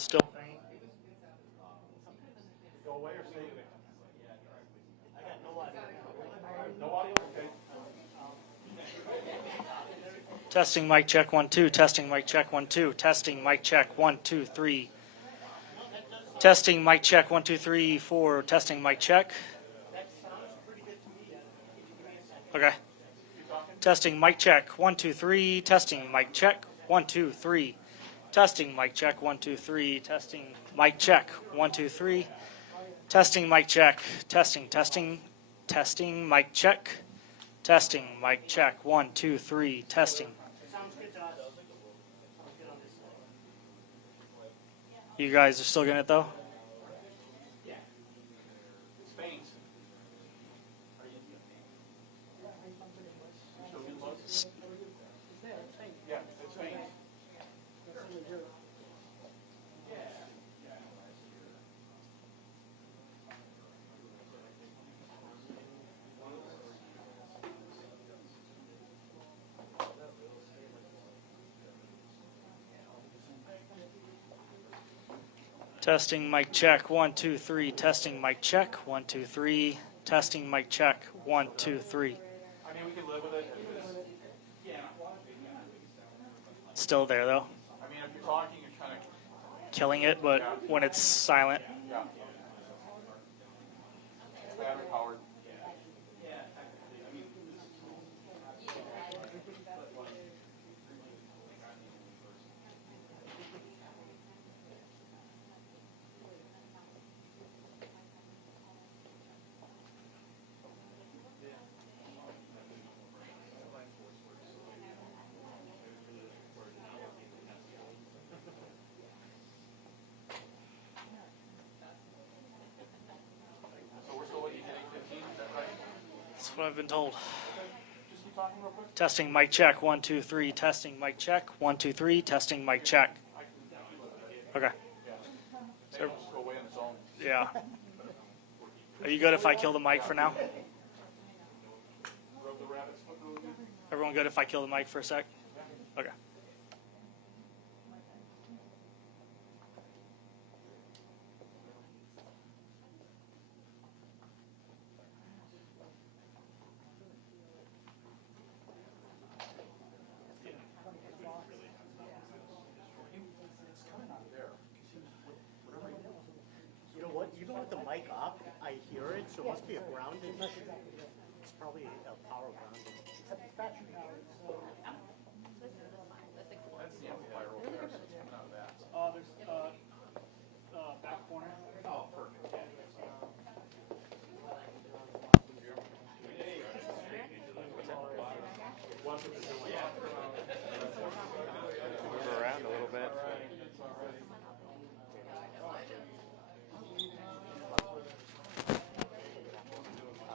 Still. Go away or stay there? I got no audio. No audio? Okay. Testing mic check 1 2. Testing mic check 1 2. Testing mic check 1 2 3. Testing mic check 1 2 3 4. Testing mic check. Okay. Testing mic check 1 2 3. Testing mic check 1 2 3. Testing mic check 1 2 3. Testing mic check 1 2 3. Testing mic check. Testing mic check. Testing mic check 1 2 3. Testing. You guys are still getting it though? Yeah. It's faint. Yeah, it's faint. Testing mic check 1 2 3. Testing mic check 1 2 3. Testing mic check 1 2 3. I mean, we can live with it. Still there though. I mean, if you're talking, you're kind of Killing it, but when it's silent. yeah. Battery powered. So we're still hitting 15, is that right? That's what I've been told. Just keep talking real quick. Testing mic check 1 2 3. Testing mic check 1 2 3. Testing mic check. Okay. Maybe we'll just go away on its own. Yeah. Are you good if I kill the mic for now? Rub the rabbit's foot really good. Everyone good if I kill the mic for a sec? Okay. You know what? Even with the mic off, I hear it, so it must be a grounding. It's probably a power grounding. That's the amplifier over there, so it's coming out of that. There's back corner. Oh, perfect. Move around a little bit.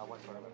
One photo.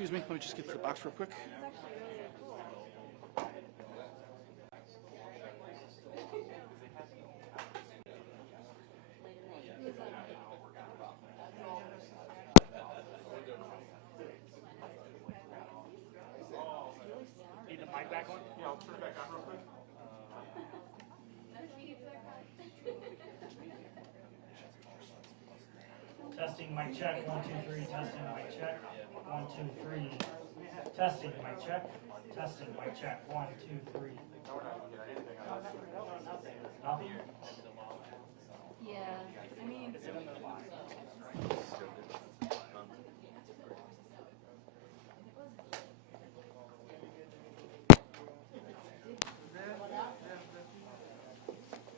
Excuse me, let me just get to the box real quick. Need the mic back on? Yeah, I'll turn it back on real quick. Testing mic check. 1 2 3. Testing mic check. 1 2 3. Testing mic check. Testing mic check. 1 2 3. No, we're not looking at anything on this. Nothing. Yeah, I mean,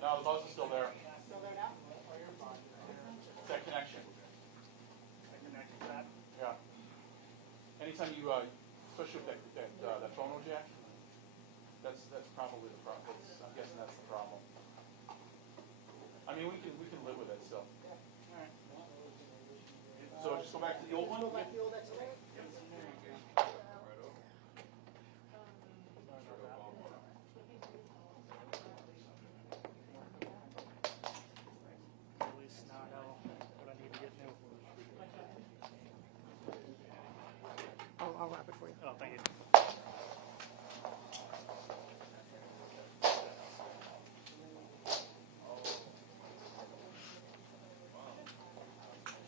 No, the buzz is still there. Still there now? Oh, you're fine. It's that connection. Yeah. Anytime you, especially with that phono jack, that's probably the problem. I'm guessing that's the problem. I mean, we can live with it still. So just go back to the old one. At least now I know what I need to get new. I'll wrap it for you. Oh, thank you.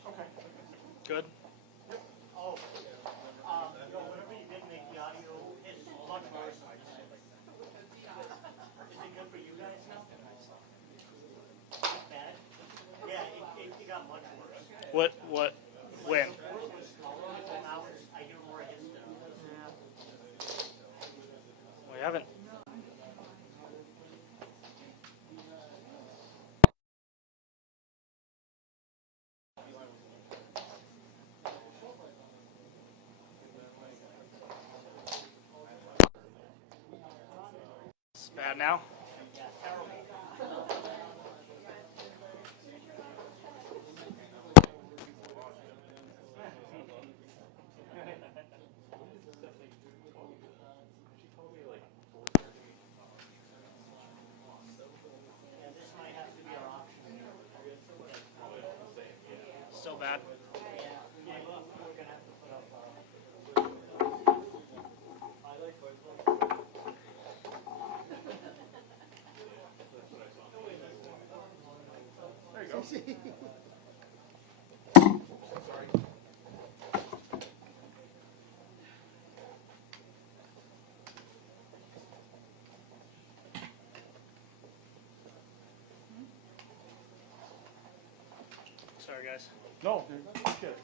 Okay. Good. Oh, whatever you did make the audio is much worse. Is it good for you guys now? Bad? Yeah, it got much worse. When? The world was smaller, but now I hear more of his stuff. We haven't. It's bad now. Yeah, terrible. Yeah, this might have to be our option. Still bad. Yeah, look, we're gonna have to put up There you go. Sorry. Sorry, guys. No, shit.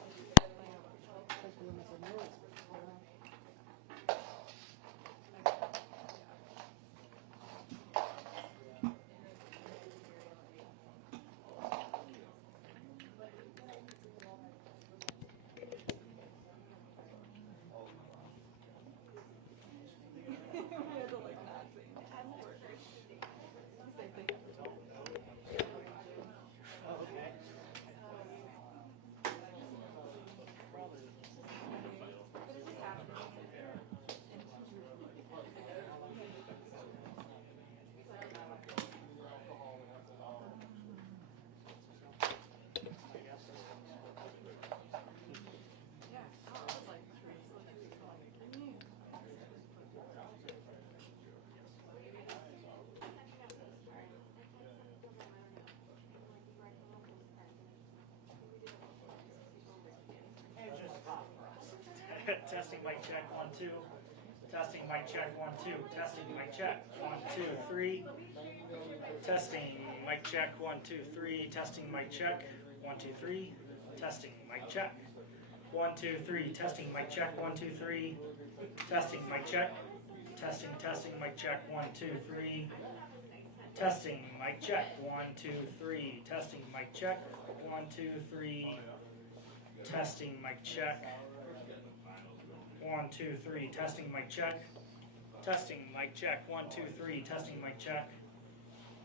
Testing mic check. 1 2. Testing mic check. 1 2. Testing mic check. 1 2 3. Testing mic check. 1 2 3. Testing mic check. 1 2 3. Testing mic check. 1 2 3. Testing mic check. 1 2 3. Testing mic check. Testing mic check. 1 2 3. Testing mic check. 1 2 3. Testing mic check. 1 2 3. Testing mic check. 1 2 3. Testing mic check. Testing mic check. 1 2 3. Testing mic check.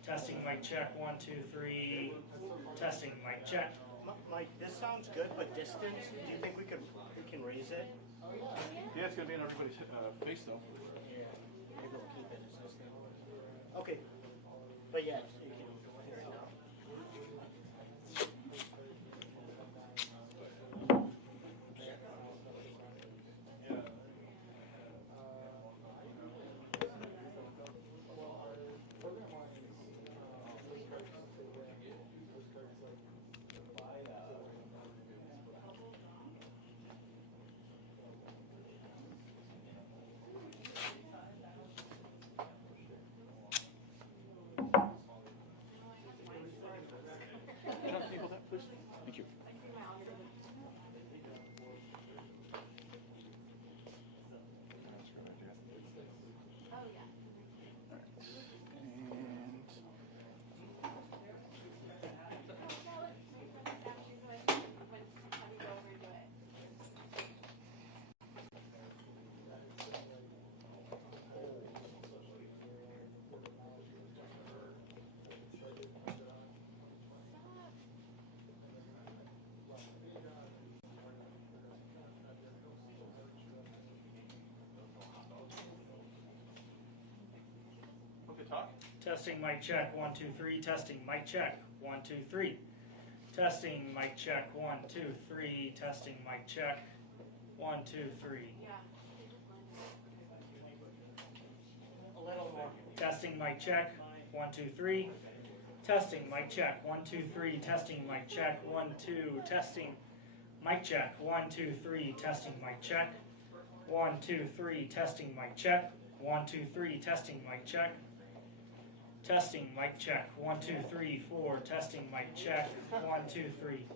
Testing mic check. 1 2 3. Testing mic check. Mike, this sounds good, but distance, do you think we can raise it? Yeah, it's gonna be on everybody's face though. Maybe we'll keep it as this thing. Okay, but yeah, you can hear it now. Can I table that, please? Thank you. Okay, talk. Testing mic check 1 2 3. Testing mic check 1 2 3. Testing mic check 1 2 3. Testing mic check 1 2 3. A little more. Testing mic check 1 2 3. Testing mic check 1 2 3. Testing mic check 1 2. Testing mic check 1 2 3. Testing mic check 1 2 3. Testing mic check 1 2 3. Testing mic check. Testing mic check 1 2 3 4. Testing mic check 1 2 3.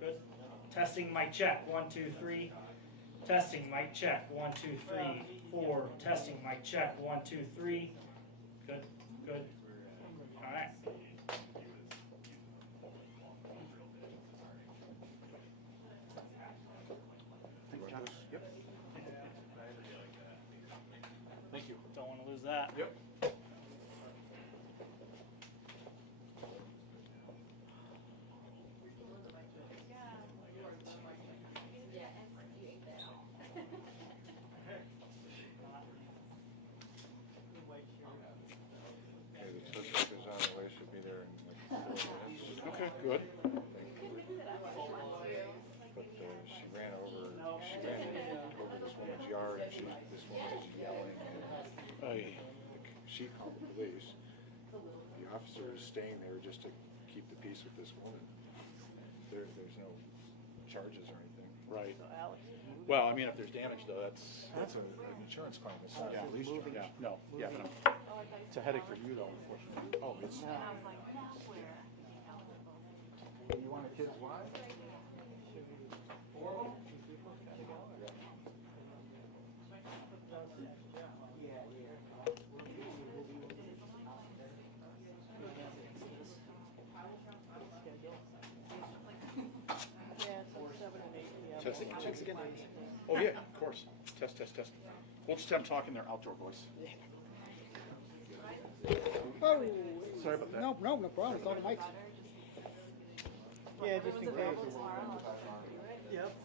Good. Testing mic check 1 2 3. Testing mic check 1 2 3 4. Testing mic check 1 2 3. Good. Good. All right. Thank you, John. Yep. Thank you. Don't want to lose that. Yep. Okay, the special is on the way, should be there in like 4 minutes. Okay, good. But she ran over this woman's yard, and this woman is yelling, and she called the police. The officer is staying there just to keep the peace with this woman. There's no charges or anything. Right. Well, I mean, if there's damage though, that's That's an insurance claim, it's not a police charge. yeah, no, yeah, but it's a headache for you though, unfortunately. Oh, it's, you want a kid's wife? Testing. Oh yeah, of course. Test. We'll just have them talk in their outdoor voice. Oh, Sorry about that. no problem. It's all the mics. Yeah, just in case. Yep.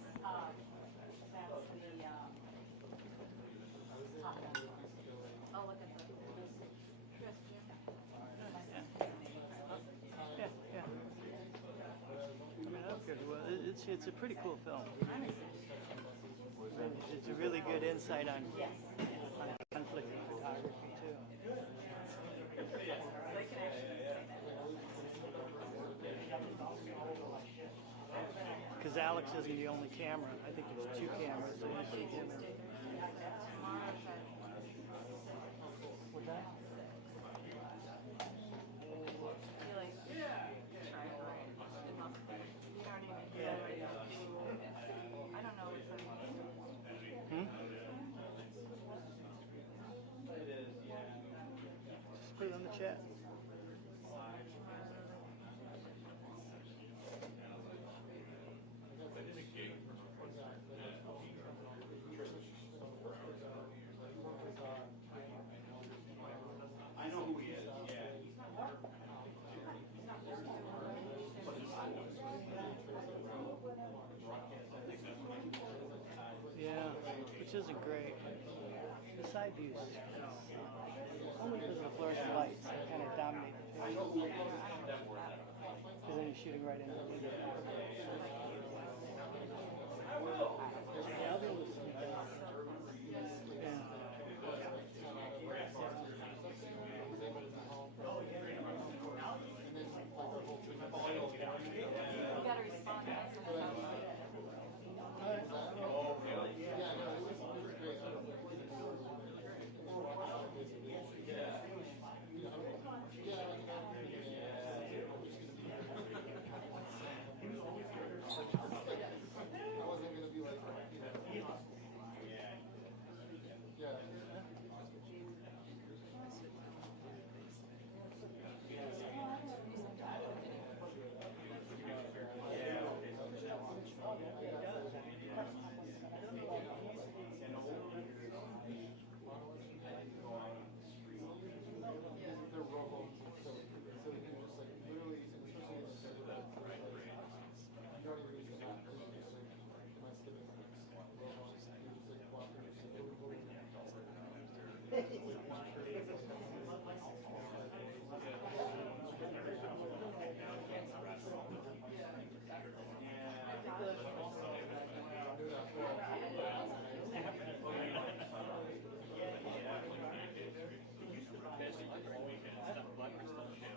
Yeah. I mean, that's good. Well, it's a pretty cool film. It's a really good insight on conflict in photography too. Because Alex isn't the only camera. I think there's 2 cameras. So you see him. What's that? Just put it on the chat. Yeah. which isn't great. The side views, only because of the fluorescent lights, they kind of dominate the picture. Because then you're shooting right into it. Yeah, I'll be able to see that. Yeah. You gotta respond.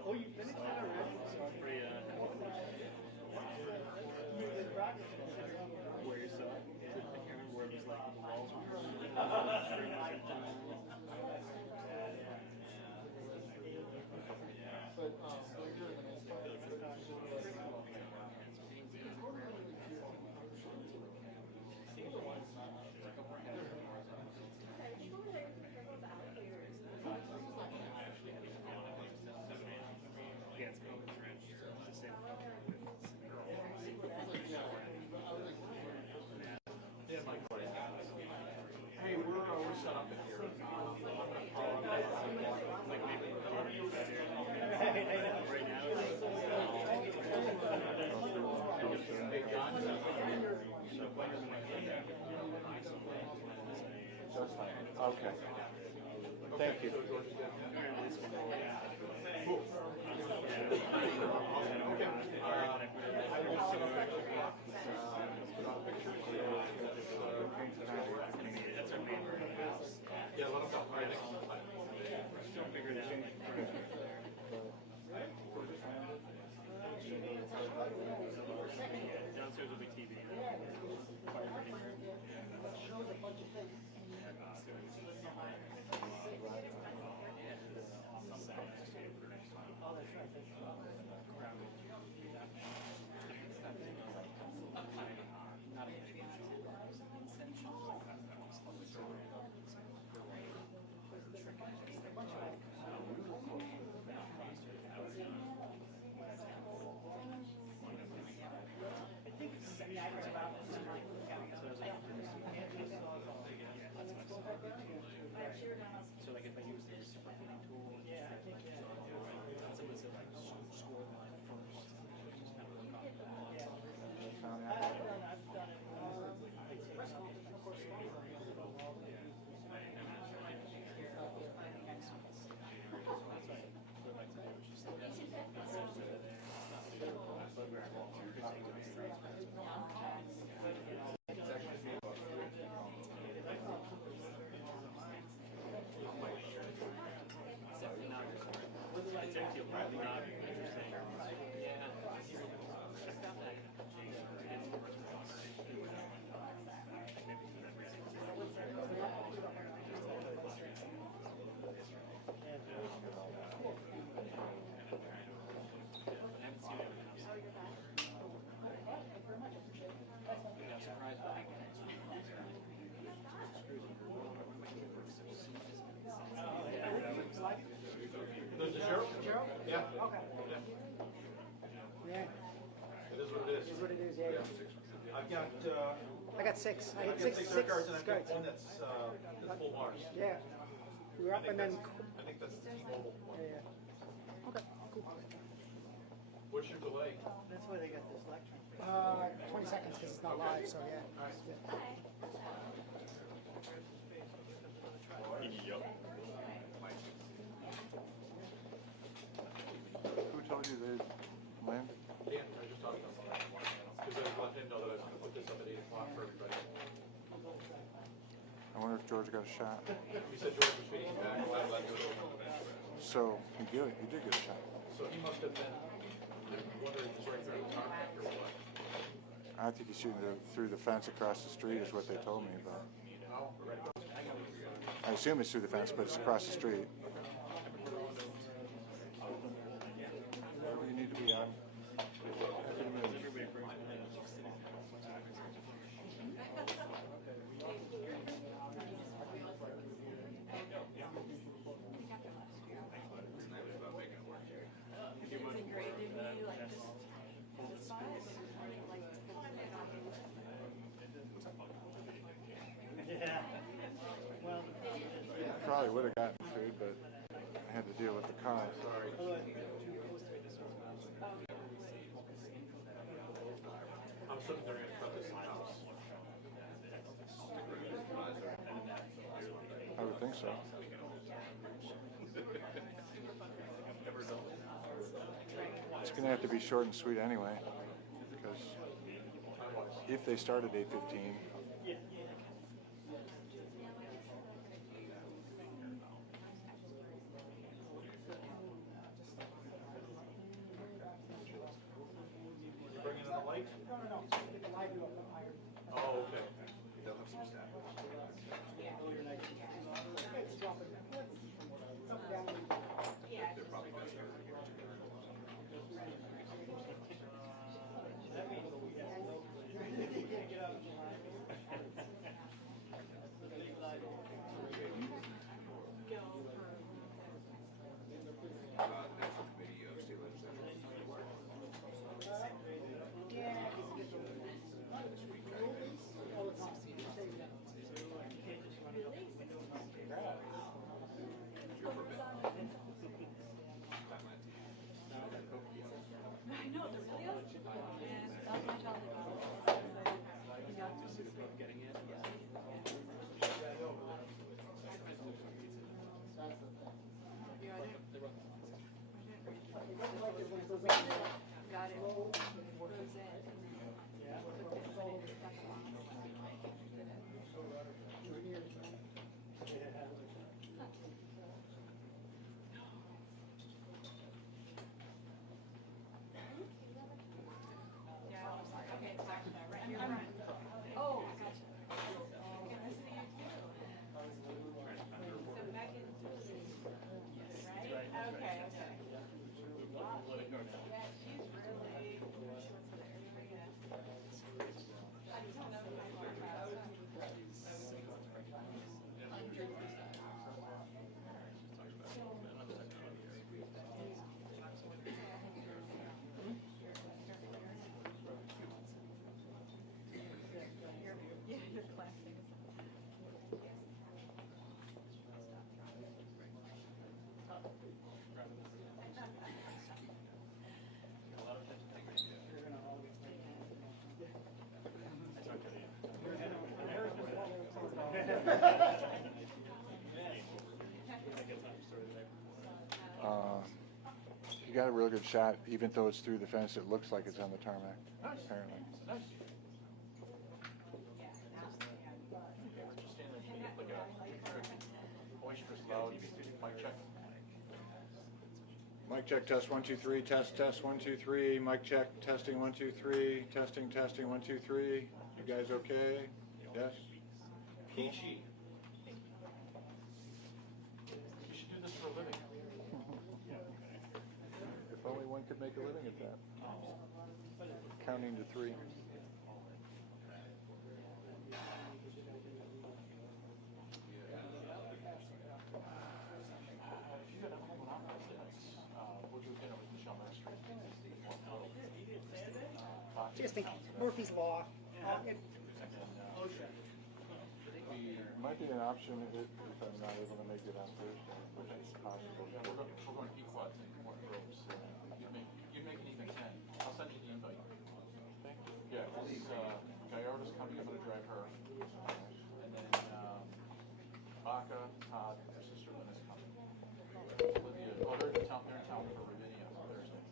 Oh, you finished that already? Where you saw it? I can't remember where it was like the walls were. Hey, we're set up in here. Okay. Thank you. Cool. Okay. I will set up actually. Yeah, let them know. All right, thanks. Still figuring it out. Downstairs will be TV. Shows a bunch of things. Oh, that's right. So like if I use the superfitting tool, Yeah, I think, yeah. some of the like score line first, just kind of work on that. I've done it. Of course, It's empty, probably not interesting. Yeah. It's not that change. There's the sheriff? Gerald? Yeah. Okay. Yeah. It is what it is. That's what it is, yeah. I've got, I got six. I I've got got six red cards and I've got cards. one that's full bars. Yeah. We were I up think and then. that's, I think that's the T-Mobile one. Yeah, yeah. Okay, cool. What's your delay? That's why they got this lecture. 20 seconds because it's not live, so yeah. told you they, Lynn? Dan, I just talked about that. Because I let him know that I was gonna put this up at 8 o'clock for everybody. I wonder if George got a shot. He said George was feeding back. So, he did get a shot. So he must have been, I'm wondering if he's right there on the tarmac or what. I think he's shooting through the fence across the street is what they told me, but I assume it's through the fence, but it's across the street. Wherever you need to be on. Happy to move. Probably would have gotten food, but I had to deal with the car. I'm assuming they're gonna cut this in house. I would think so. It's going to have to be short and sweet anyway, because if they start at 8:15, Bringing in the light? Oh, okay. They'll have some staff. They're probably best here. Got it. Goes in. Oh, gotcha. Okay, okay. Yeah, she's really, yeah, you're classic. you got a real good shot, even though it's through the fence. It looks like it's on the tarmac, apparently. Nice. Just stand there, like a boisterous, loud mic check. Mic check, test 1 2 3, test 1 2 3, mic check, testing 1 2 3, testing 1 2 3. You guys okay? Yes? Peachy. You should do this for a living. If only one could make a living at that. Counting to 3. Just think Murphy's Law. Might be an option if I'm not able to make it on Thursday, which is possible. Yeah, we're going to Pequods and more groups. You'd make it even 10. I'll send you the invite. Yeah, this Gallardo's coming. I'm going to drive her. And then Baca, Todd, her sister Lynn is coming. Olivia, they're in town for Ravinia Thursday.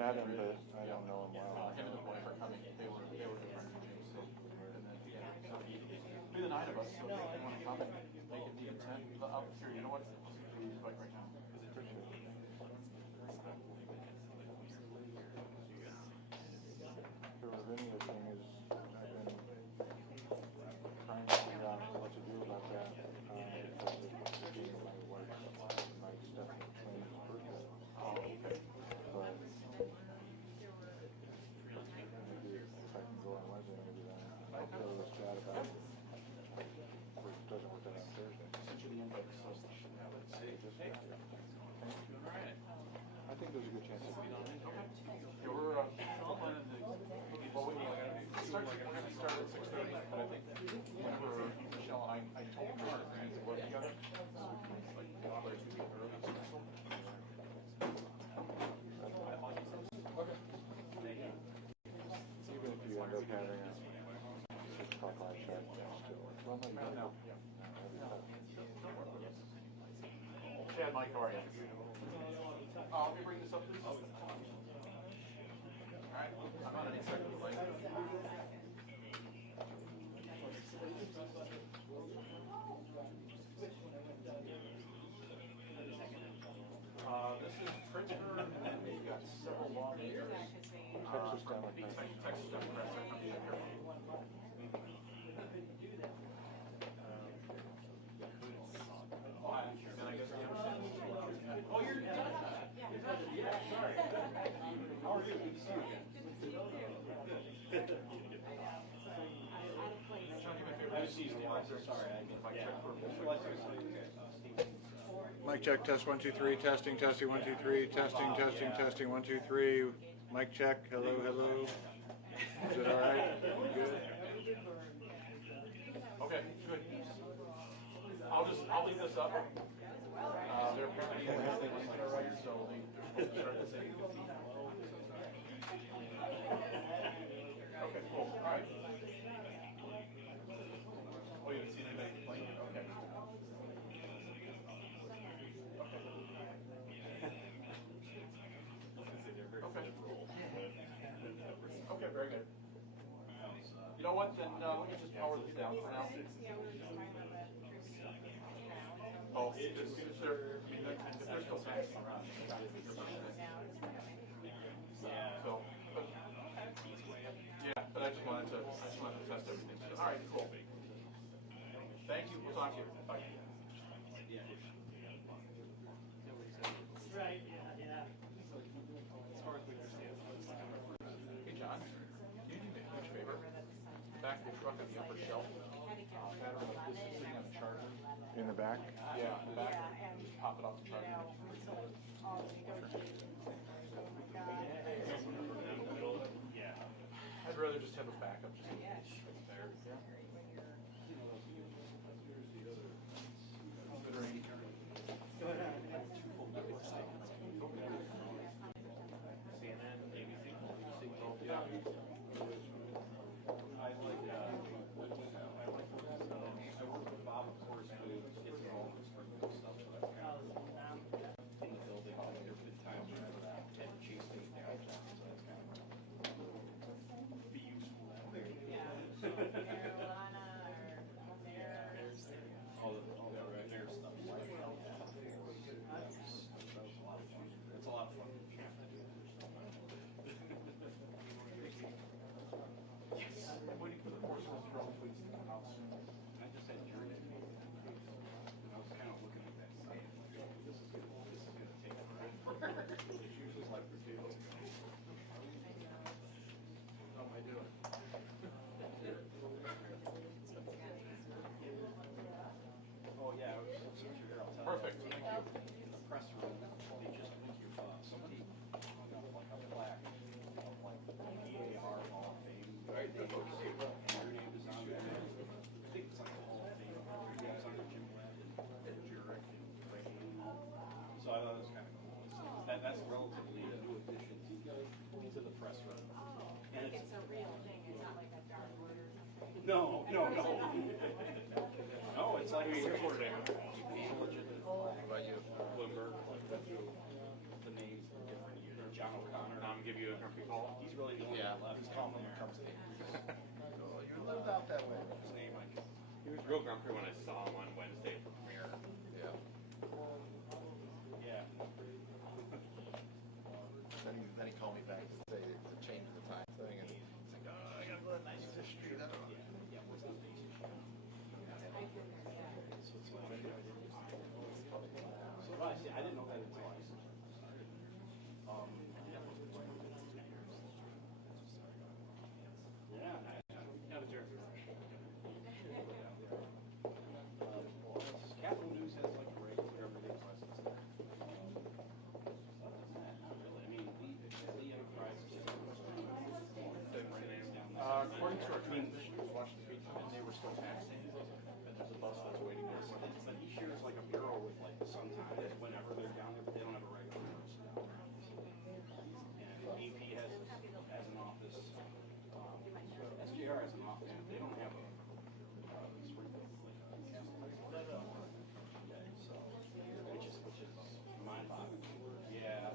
met him, but I don't know him well. Him and the wife are coming. They were good friends of James. So, and then so be the 9 of us. So if they want to come and make it be a 10. Sure. You know what? Like right now. Appreciate it. The Ravinia thing is, I've been trying to figure out what to do about that because of being my wife's, my stepdaughter's twin's birthday. Oh, okay. But maybe if I can go on Wednesday, maybe then I'll feel this chat about it. Or it doesn't work out on Thursday. Send you the invite. So let's see. I think there's a good chance of it. Yeah, we're planning to. Well, we're going to start at 6:30, but I think whenever Michelle, I told her that we need to work together, so we can like players we get early. Okay. Even if you end up having a 6 o'clock live chat, still. Well, maybe not now. Chad, Mike, how are you? Let me bring this up, please. All right, I'm on an executive delay. This is Pritzker, and then we've got several lawmakers. Texas Democrats. Texas Democrats are coming in here. Then I guess the oh, you're done. Yeah, sorry. How are you? Good to see you again. John, do me a favor. This is sorry. Mic check, test 1 2 3, testing, testing 1 2 3, testing, testing, testing 1 2 3. Mic check, hello, hello. Is it all right? Good. Okay, good. I'll leave this up. They're apparently in the right, so they're supposed to start at 8:15. Okay, cool. All right. Oh, you haven't seen anybody complain yet? Okay. Okay, very good. You know what, then let me just power this down for now. Oh, if they're still passing around. So, but, yeah, but I just wanted to test everything. All right, cool. Thank you, we'll talk to you. Bye. Right, yeah. Hey, John, can you do me a huge favor? Back of the truck on the upper shelf, pattern like this is sitting on the charger. In the back? Yeah, in the back. Just pop it off the charger. I'd rather just have a backup just in case. There. Considering. CNN, ABC, yeah. I work with Bob, of course, who gets involved in some stuff, so that's kind of in the building. There have been times where I've had to chase things down, so that's kind of be useful that way. All that right there stuff. It's a lot of fun. Yes. I'm waiting for the force to throw tweets to come out soon. I just had jury. And I was kind of looking at that site. This is gonna take forever. It's usually like the field. How am I doing? Oh, yeah. Since you're here, I'll tell you. Perfect, thank you. In the press room, they just think you're somebody, like a plaque of like the EAR Hall of Fame. Right. And your name is on there. I think it's like the Hall of Fame. Your name's on the Jim Webb and Jurek and Frankie. So I thought it was kind of cool. That's relatively a new addition to the press room. And It's a real thing, it's not like a dark word or something. no. No, it's like we recorded it. It's legit. What about you? Bloomberg, like the names are different. John O'Connor. I'm give you a grumpy call? He's really the only one left. He's calm when it comes to you live out that way. His name, I can. He was real grumpy when I saw him on Wednesday for premiere. Yeah. Yeah. Then he called me back to say to change the time thing, and he's like, oh, I gotta go to 95th Street. I don't know. So I see. I didn't know that until I started. Yeah. That was your. Capital News has like a regular everyday presence there. Not really. I mean, the enterprise is According to our transmission, we watched the feed, and they were still passing. And there's a bus that's waiting there. but he shares like a bureau with like the Sun Times whenever they're down there, but they don't have a regular person down there. And AP has an office. SJR has an office. They don't have a spring. So, which is mind-boggling. Yeah.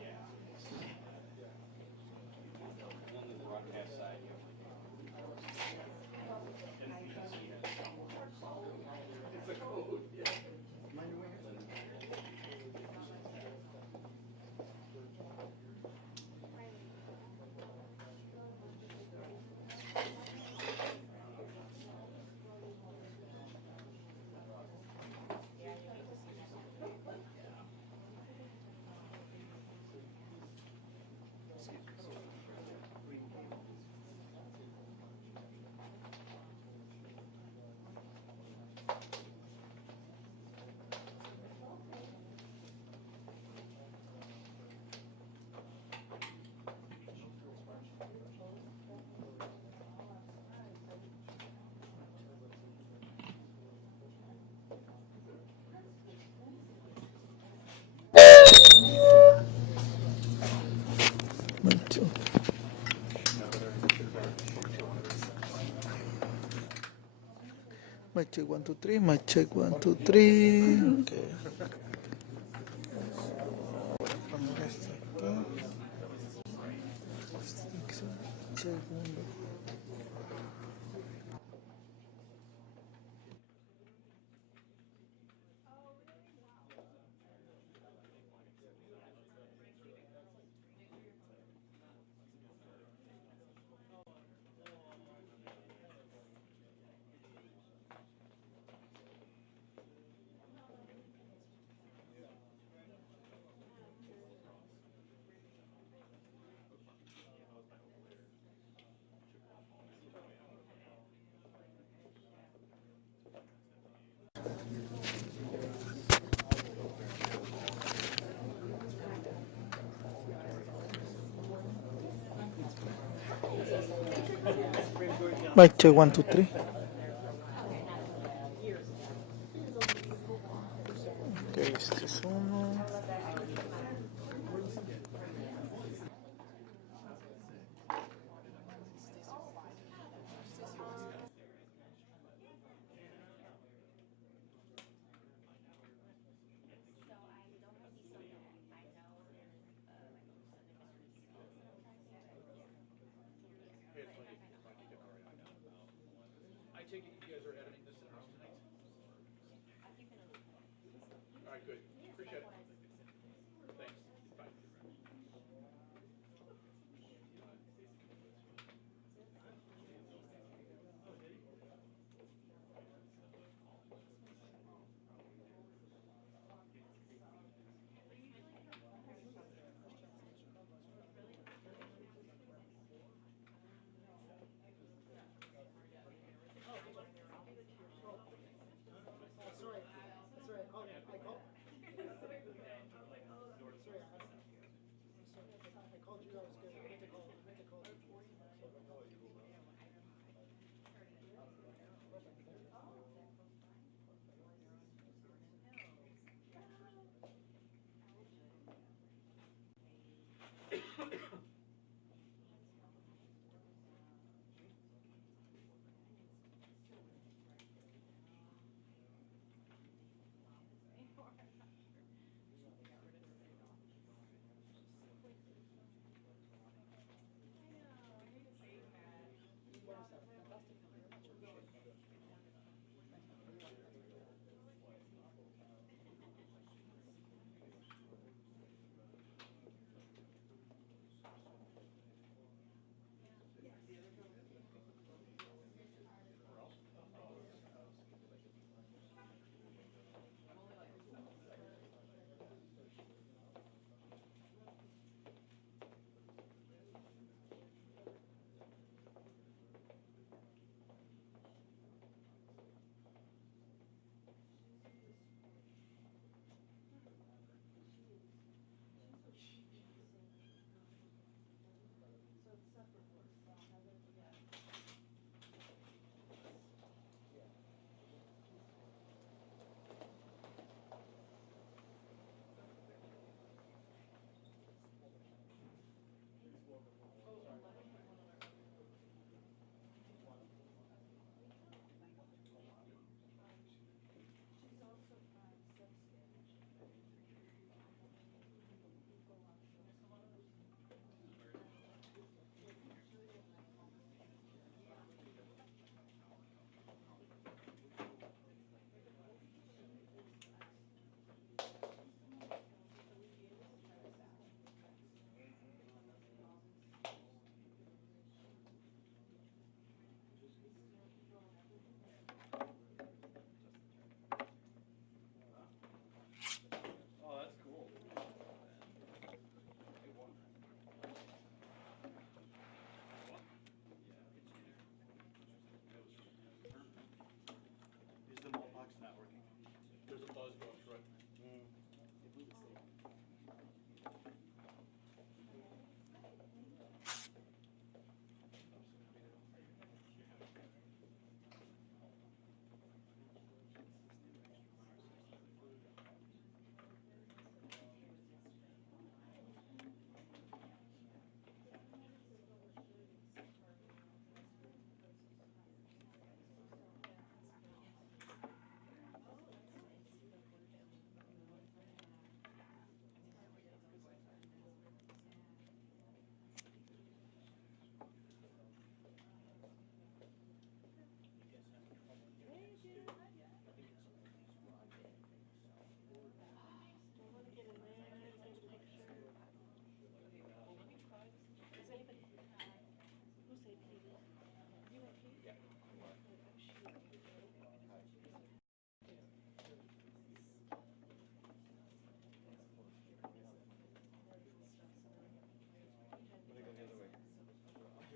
Yeah. Only the broadcast side, you have NBC has it's a code, yeah. Mic check 1 2 3. Mic check 1 2 3. Okay. Segundo. Mic check 1 2 3. Ok, este es uno. I take it you guys are editing this in-house tonight? All right, good. Appreciate it. Thanks. Bye.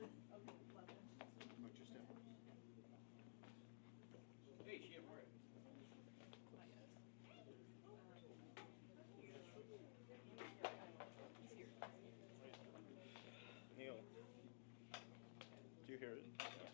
But just that. Hey, she where? Neil, do you hear it? What's that?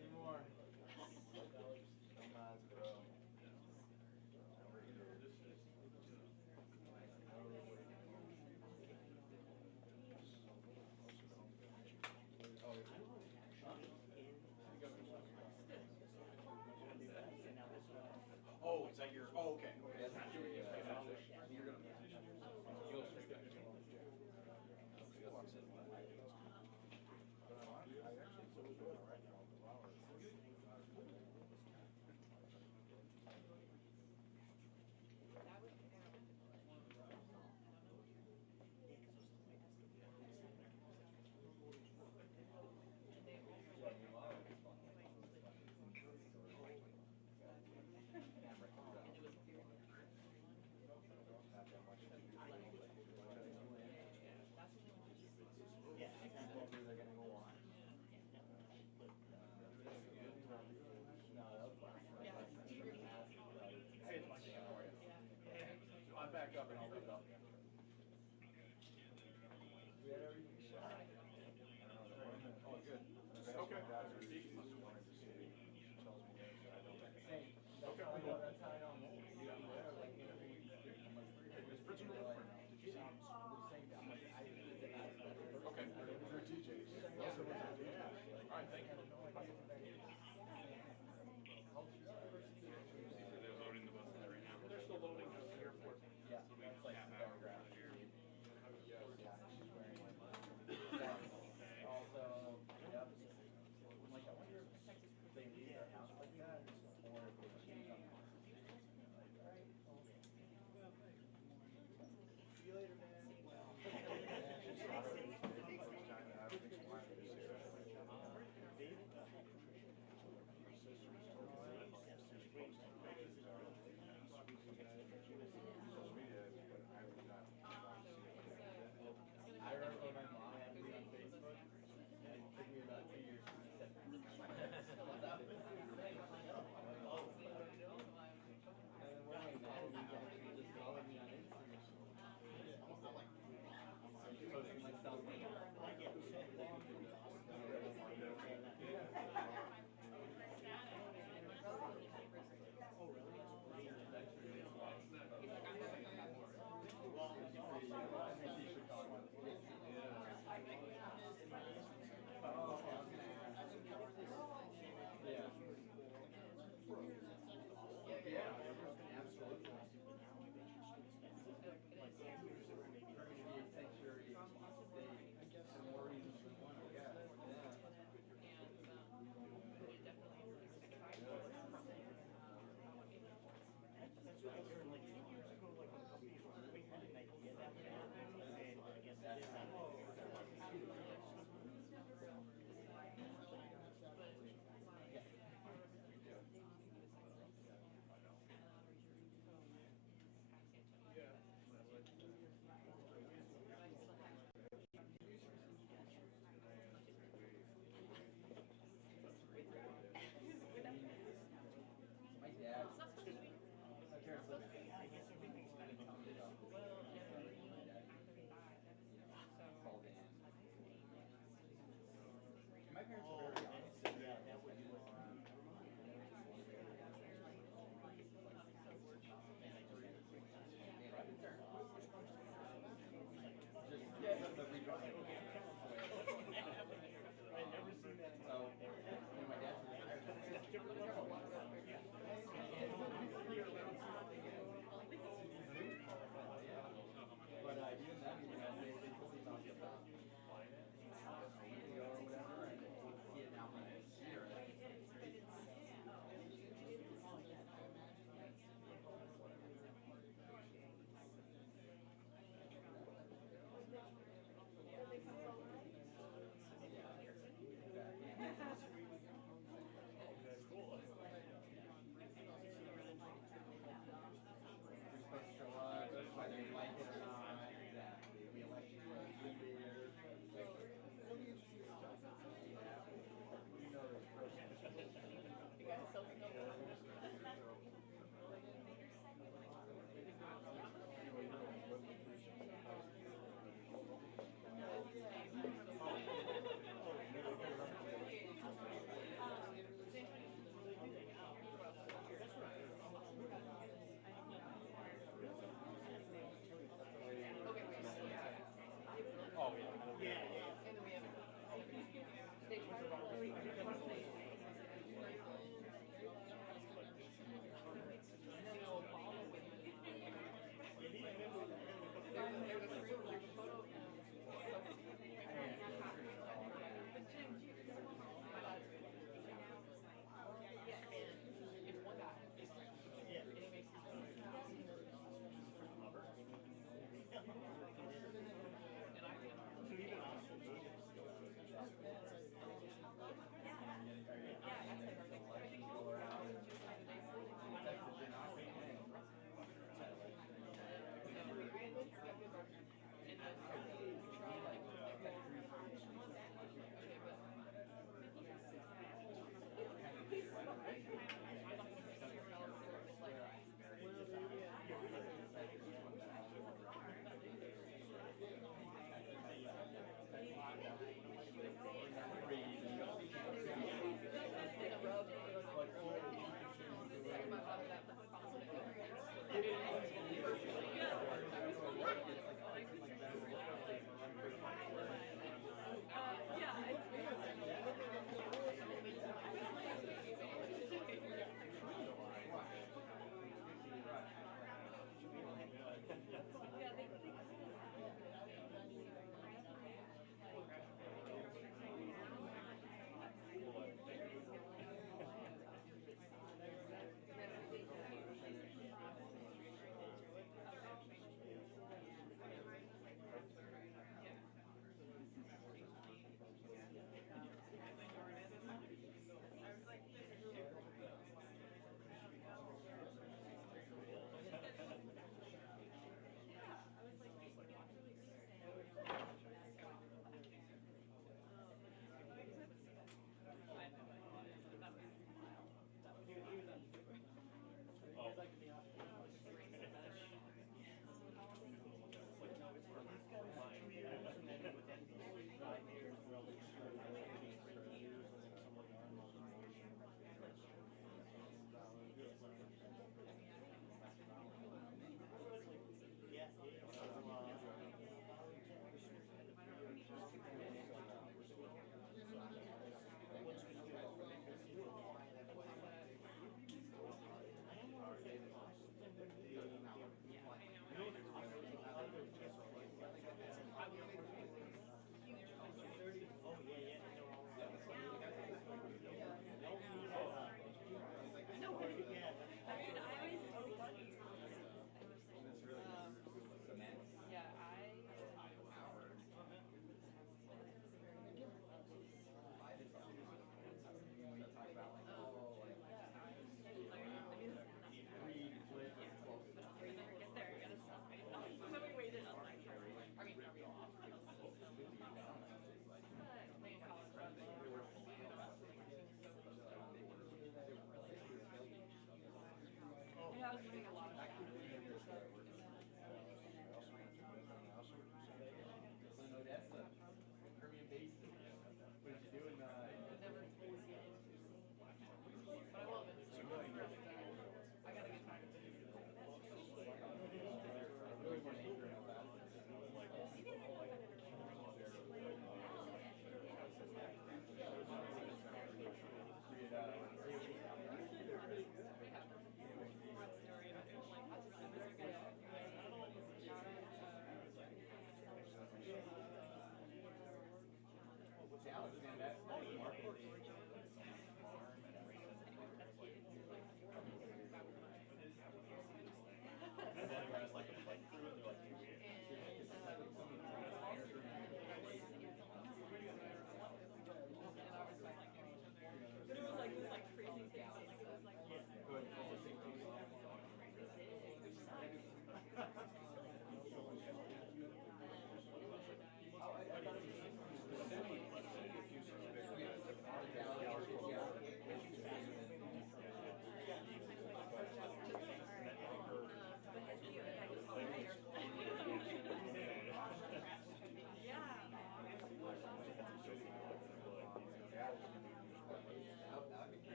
Anymore. Oh, is that your, oh, okay. That's not your, you're gonna. You'll see that.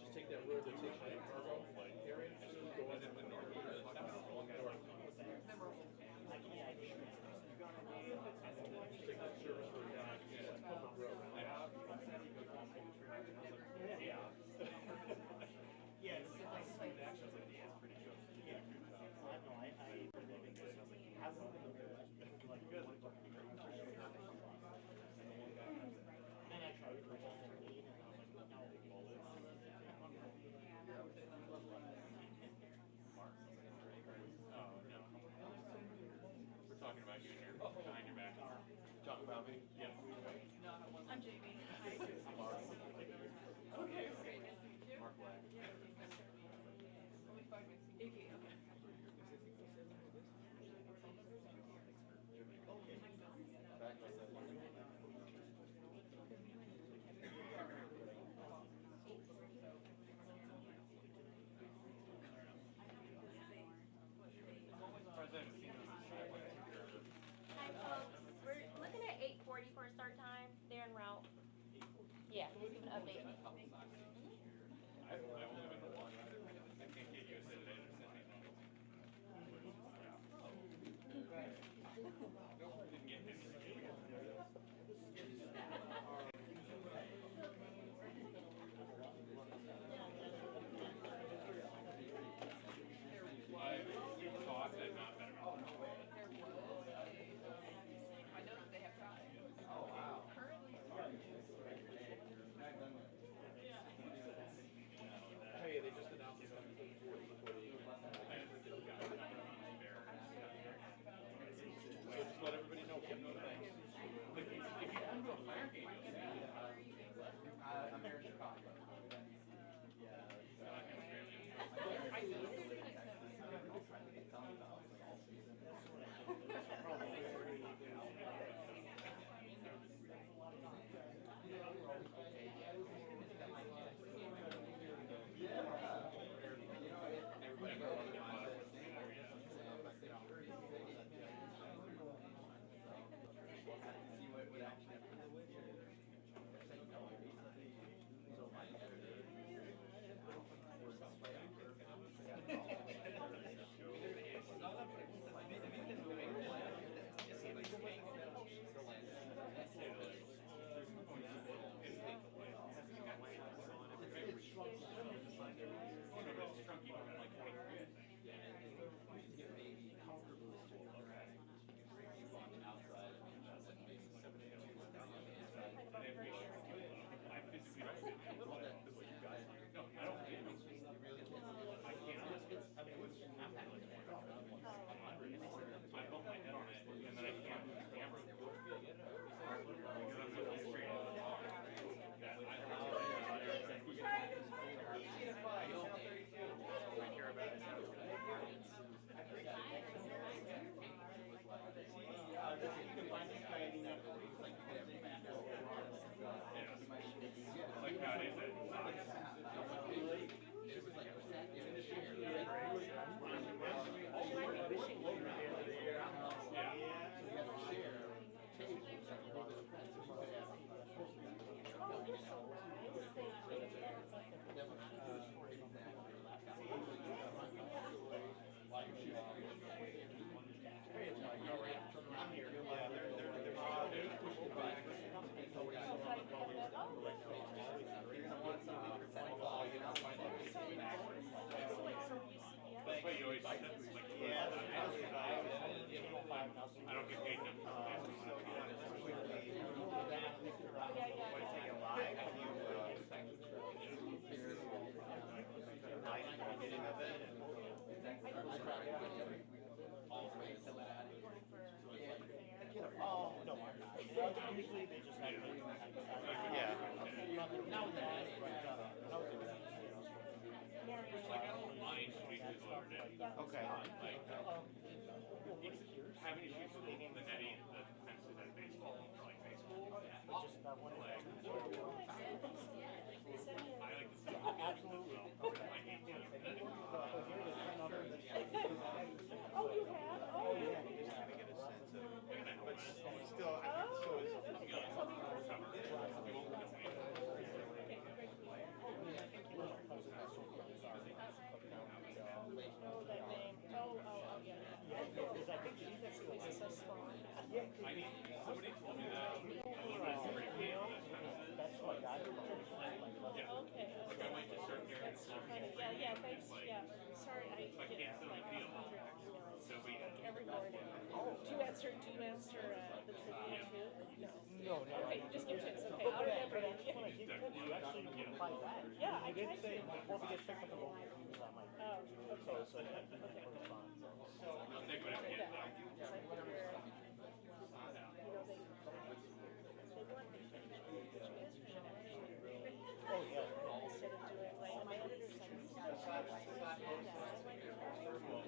Just take that road that takes you to Cargo area, and just go in the north. Just take that service road down, it's public road. Yes. We're talking about you here, behind your back. Talk about me? Yeah. I'm Jamie. I'm Mark. Okay, great. Nice to meet you. Mark Black. Let me find my CV. Okay. gets picked up in local news on my so I can correspond. I'll take whatever you get. Oh yeah.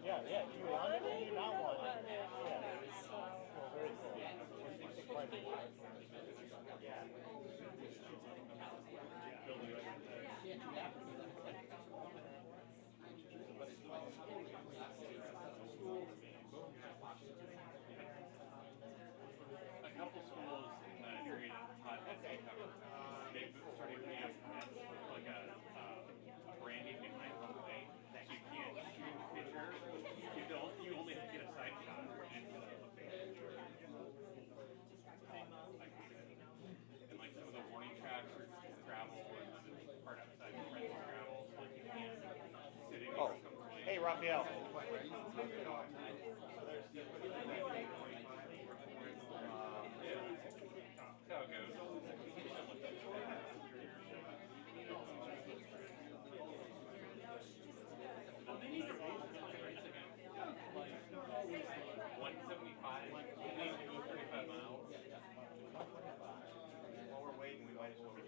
Yeah, yeah. Do you want it or do you not want it? Yeah. Well, very cool. A couple schools in that area taught they started putting up like a branding behind the thing. So you can't shoot the picture. You only have to get a side shot into the face. And like some of the warning tracks are travel and then part outside the friends travel. So like you can't sit in or come away. Hey, Raphael. That's how it goes. Like 175, only 35 miles. While we're waiting, we might as well get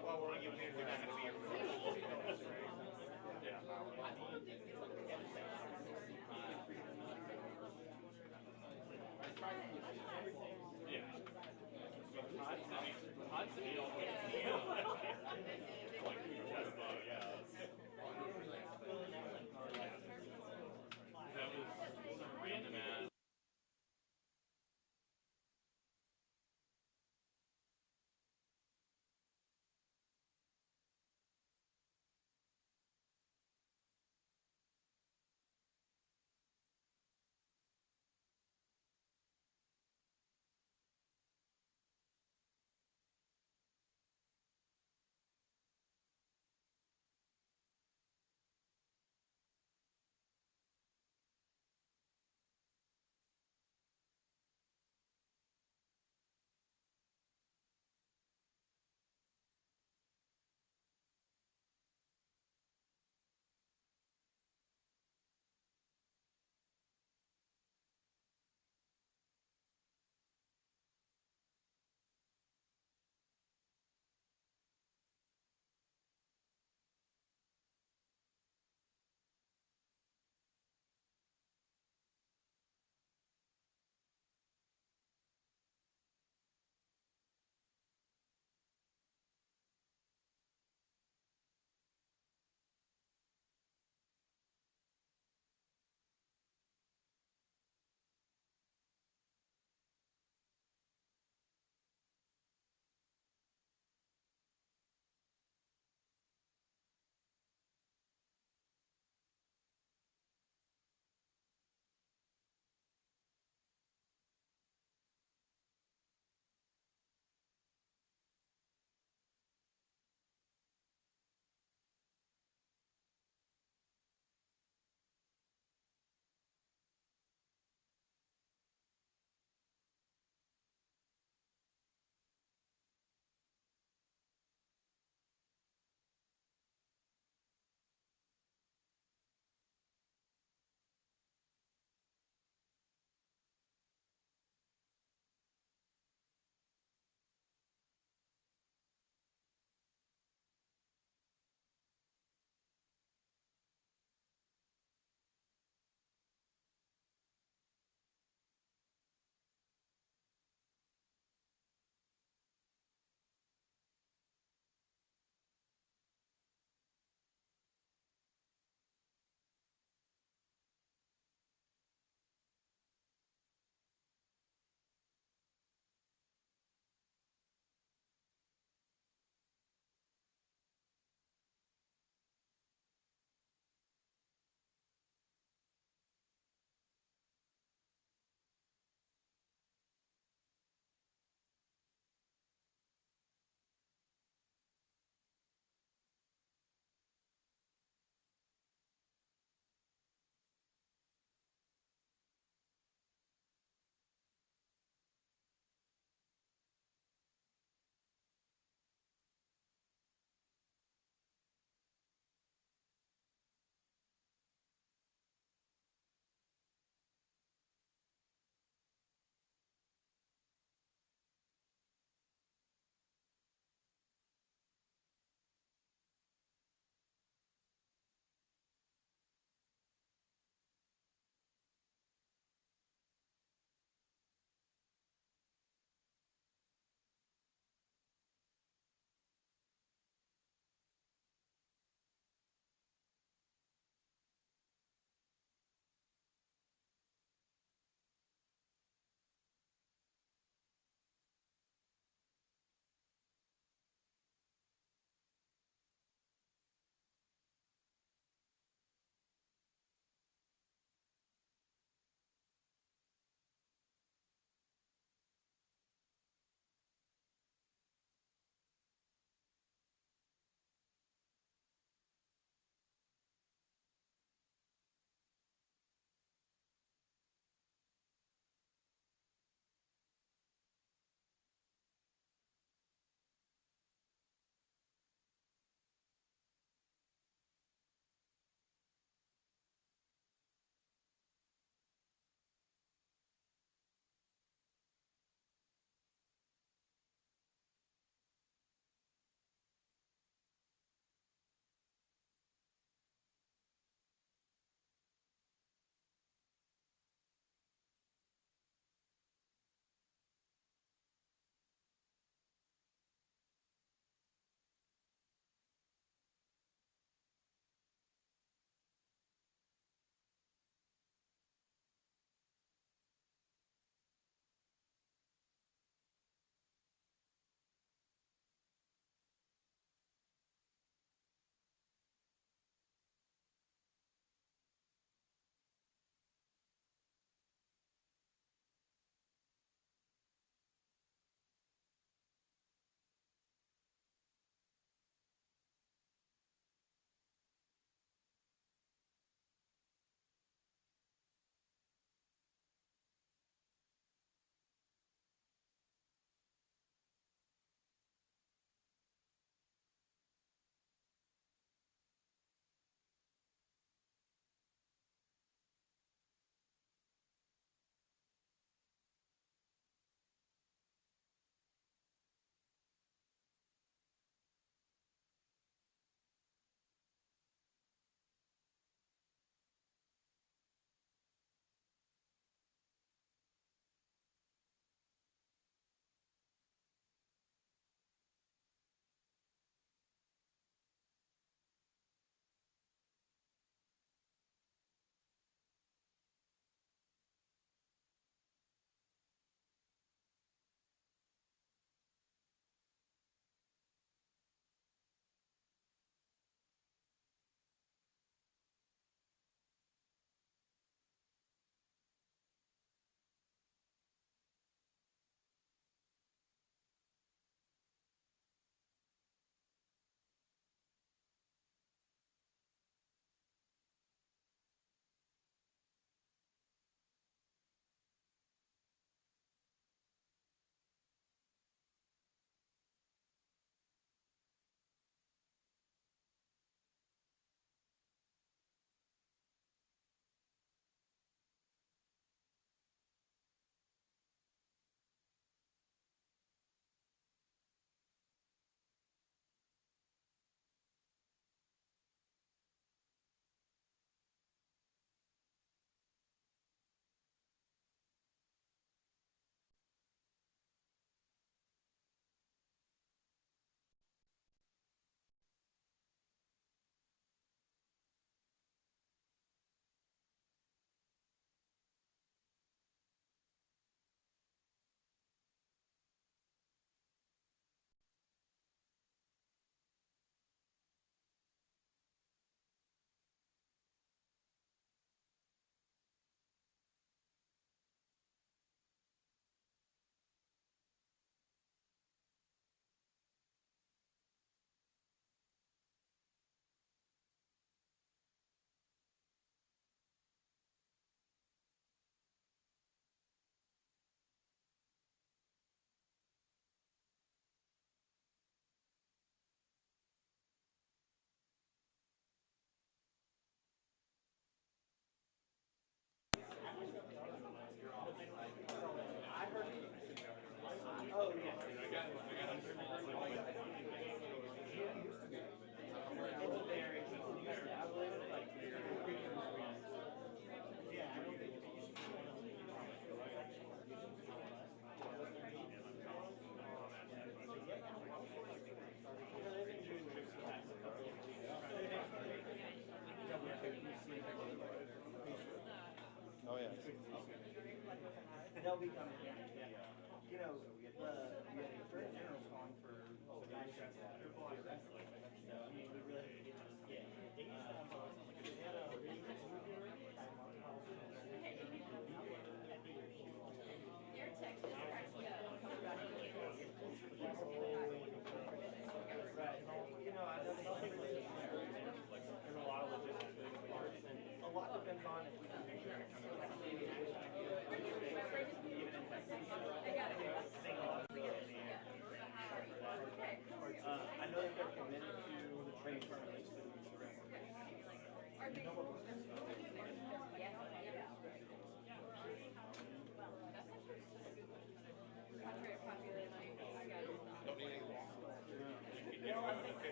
well, you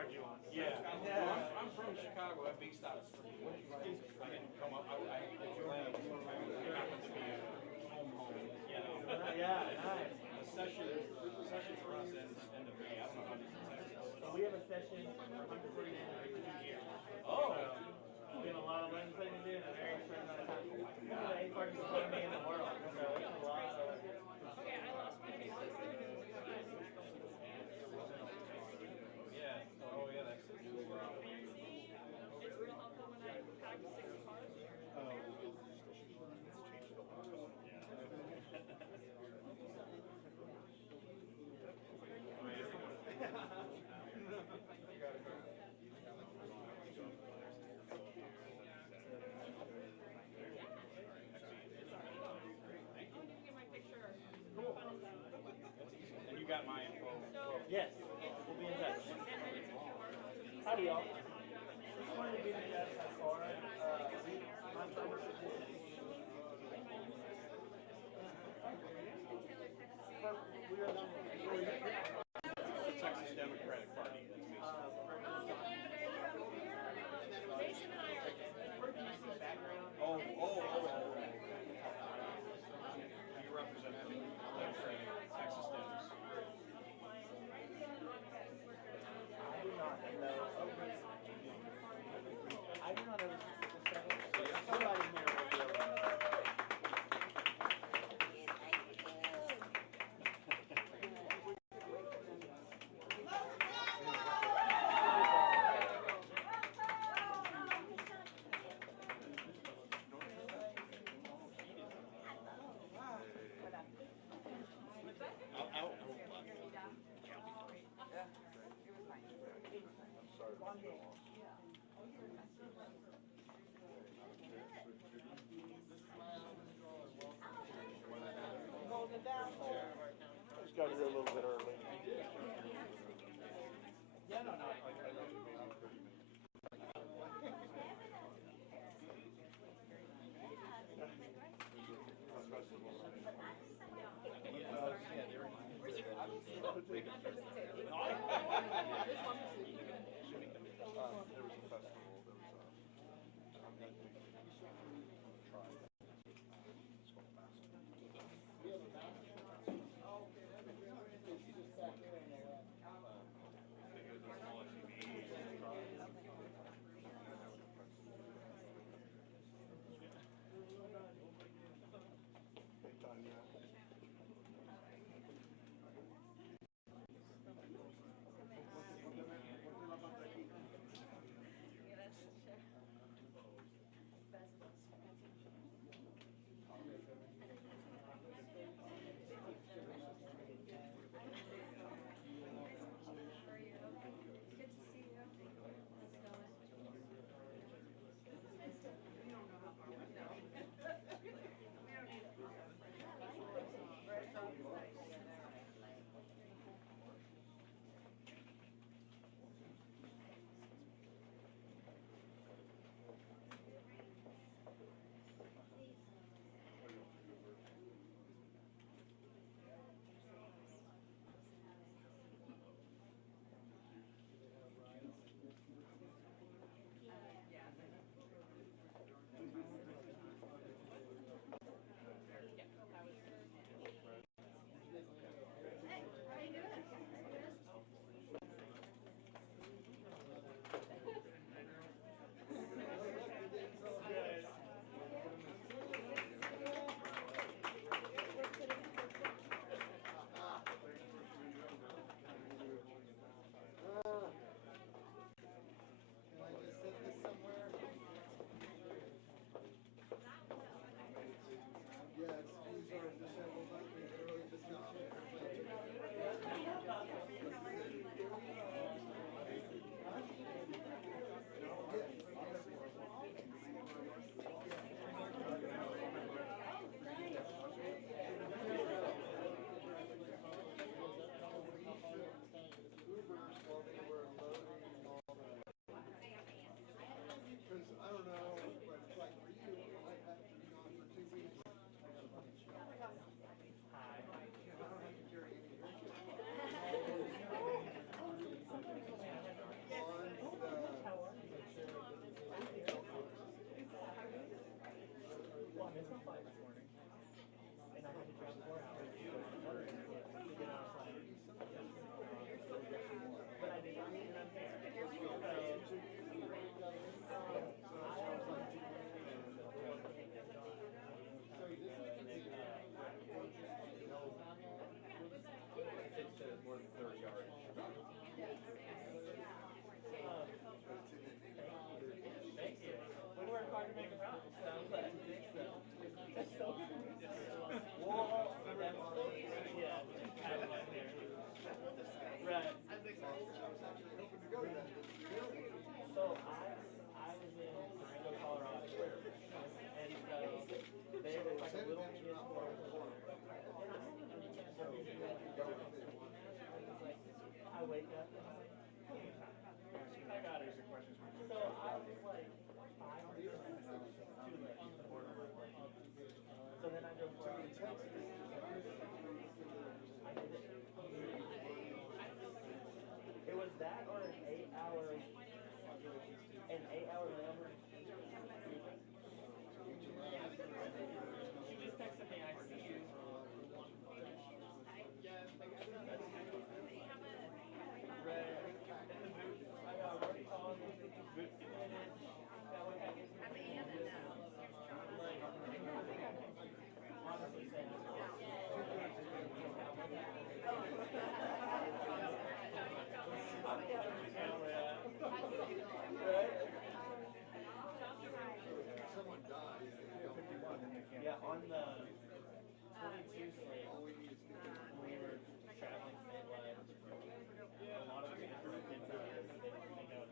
card you want. Yeah. I'm from Chicago. I'm based out of Springfield. I didn't come up. I happened to be home, you know. Yeah, nice. The session for us ends end of May. I don't know how this is Texas. So we have a session before the end of the year. Oh. So we have a lot of legislating to do in a very short amount of time. One of the 8 largest economy in the world. So it's a lot of. Okay, I lost my name. Yeah. Oh yeah, that's it. It's real helpful when I'm practicing cards. Oh, did you get my picture? Cool. And you got my info. Yes, we'll be in touch. Howdy, y'all. Just wanted to give you guys a card. Texas Democratic Party. That's me. Jason and I are. You represent the Democratic Texas Dems. I do not know somebody here will be able to. Just got here a little bit early. Yeah, no. There was a festival. I wake up and I'm like, I got it. So I was like 5 minutes too late. So then I drove 4 hours. I did it. It was that or an 8-hour layover. She just texted me, I see you. Right. In the booth, I got already called. Booth minutes. That way I get honestly saying Someone dies. yeah, on the 22 slate, when we were traveling statewide, a lot of people did not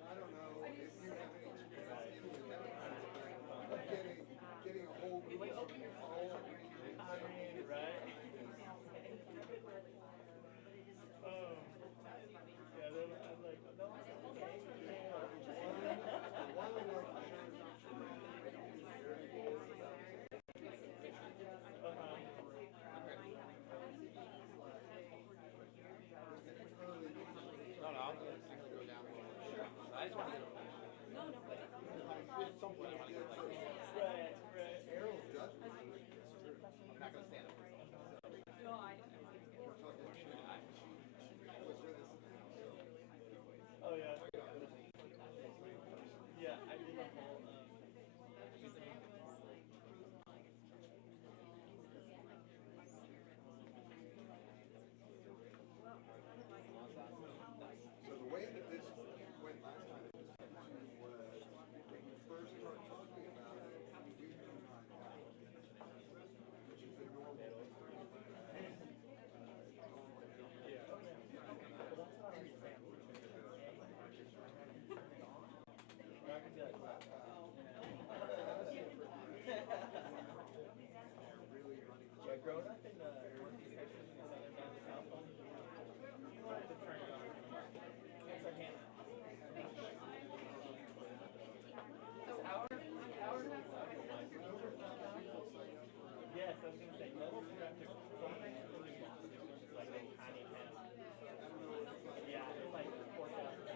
I don't know if you have any experience getting a whole group of people all I mean, right? Oh. Yeah, then I was like, no, okay. No, I'm going to go down. I just want to get at some point, I want to get like, Right, right. I'm not going to stand up. No, I. Oh, yeah. Yeah, I did the whole, So the way that this went last time was when you first started talking about it, we can find out, which is the normal. Yeah, growing up in the Northeast Texas and the southern part of the South, you wanted to turn it on. It's like Hannah. Yes, I was going to say, level 2 after something really lost it. It's like a tiny pen. Yeah, it's like 4,000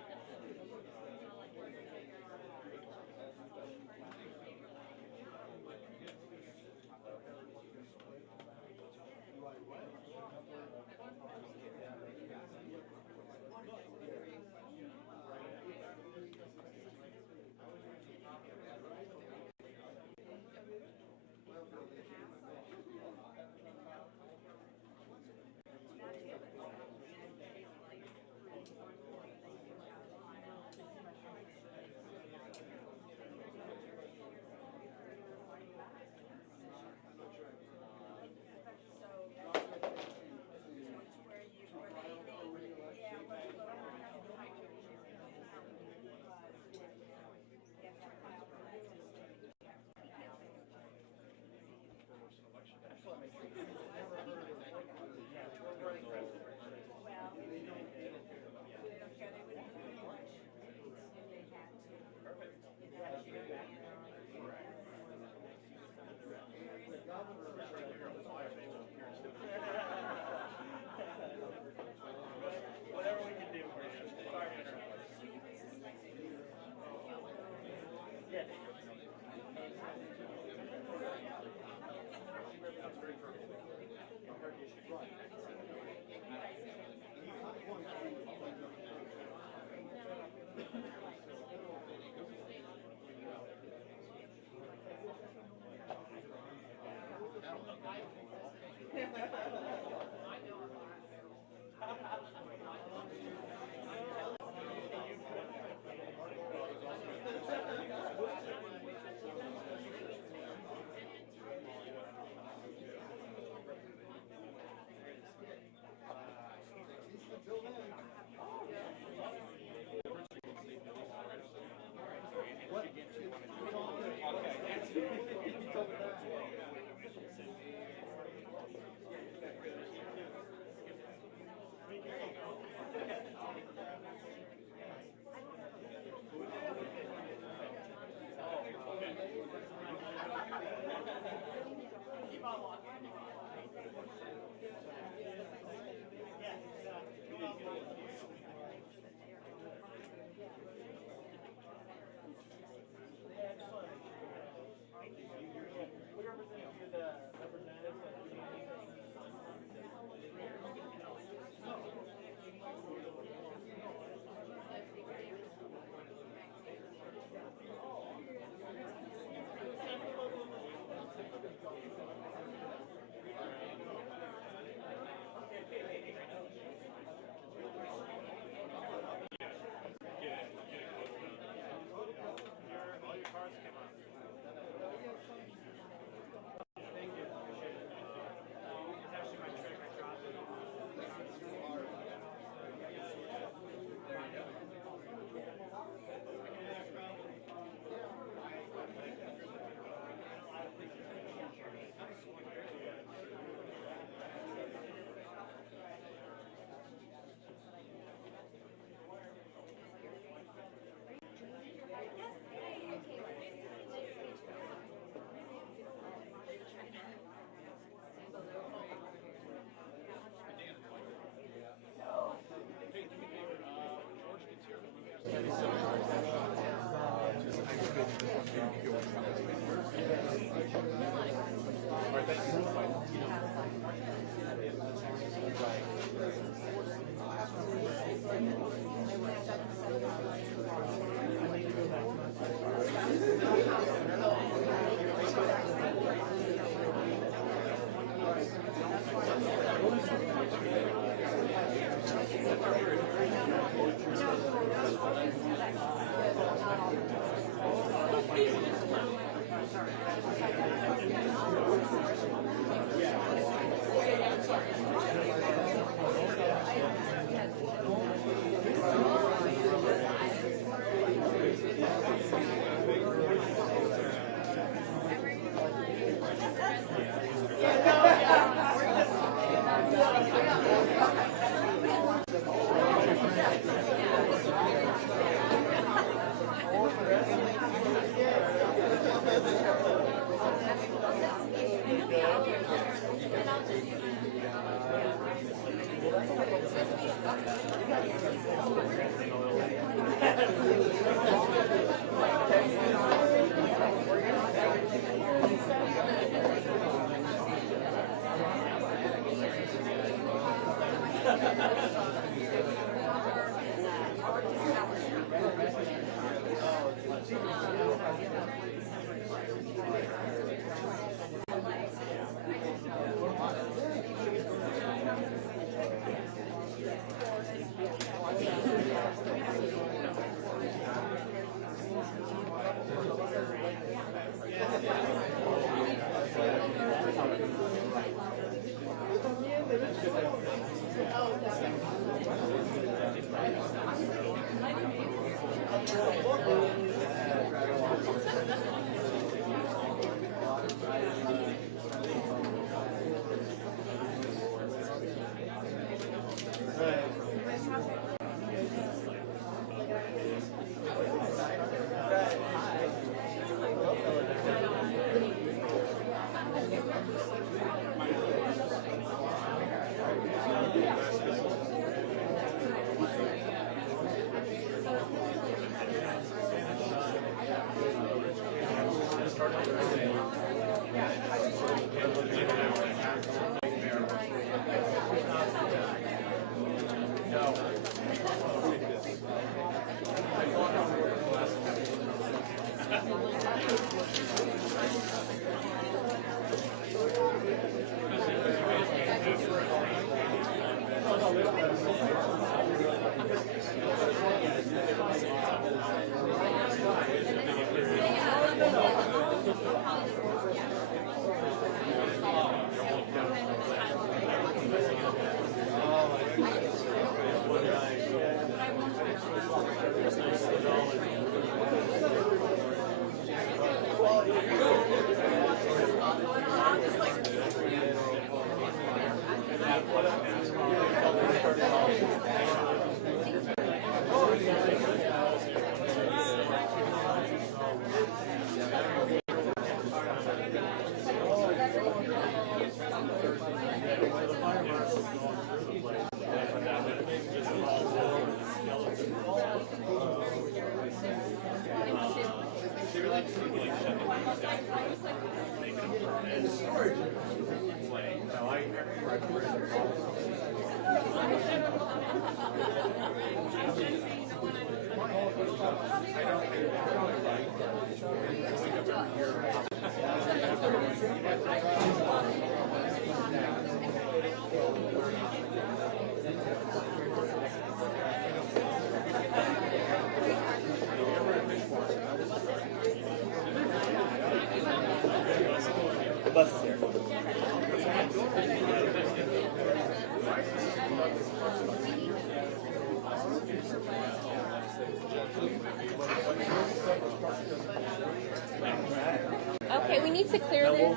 Okay, we need to clear this.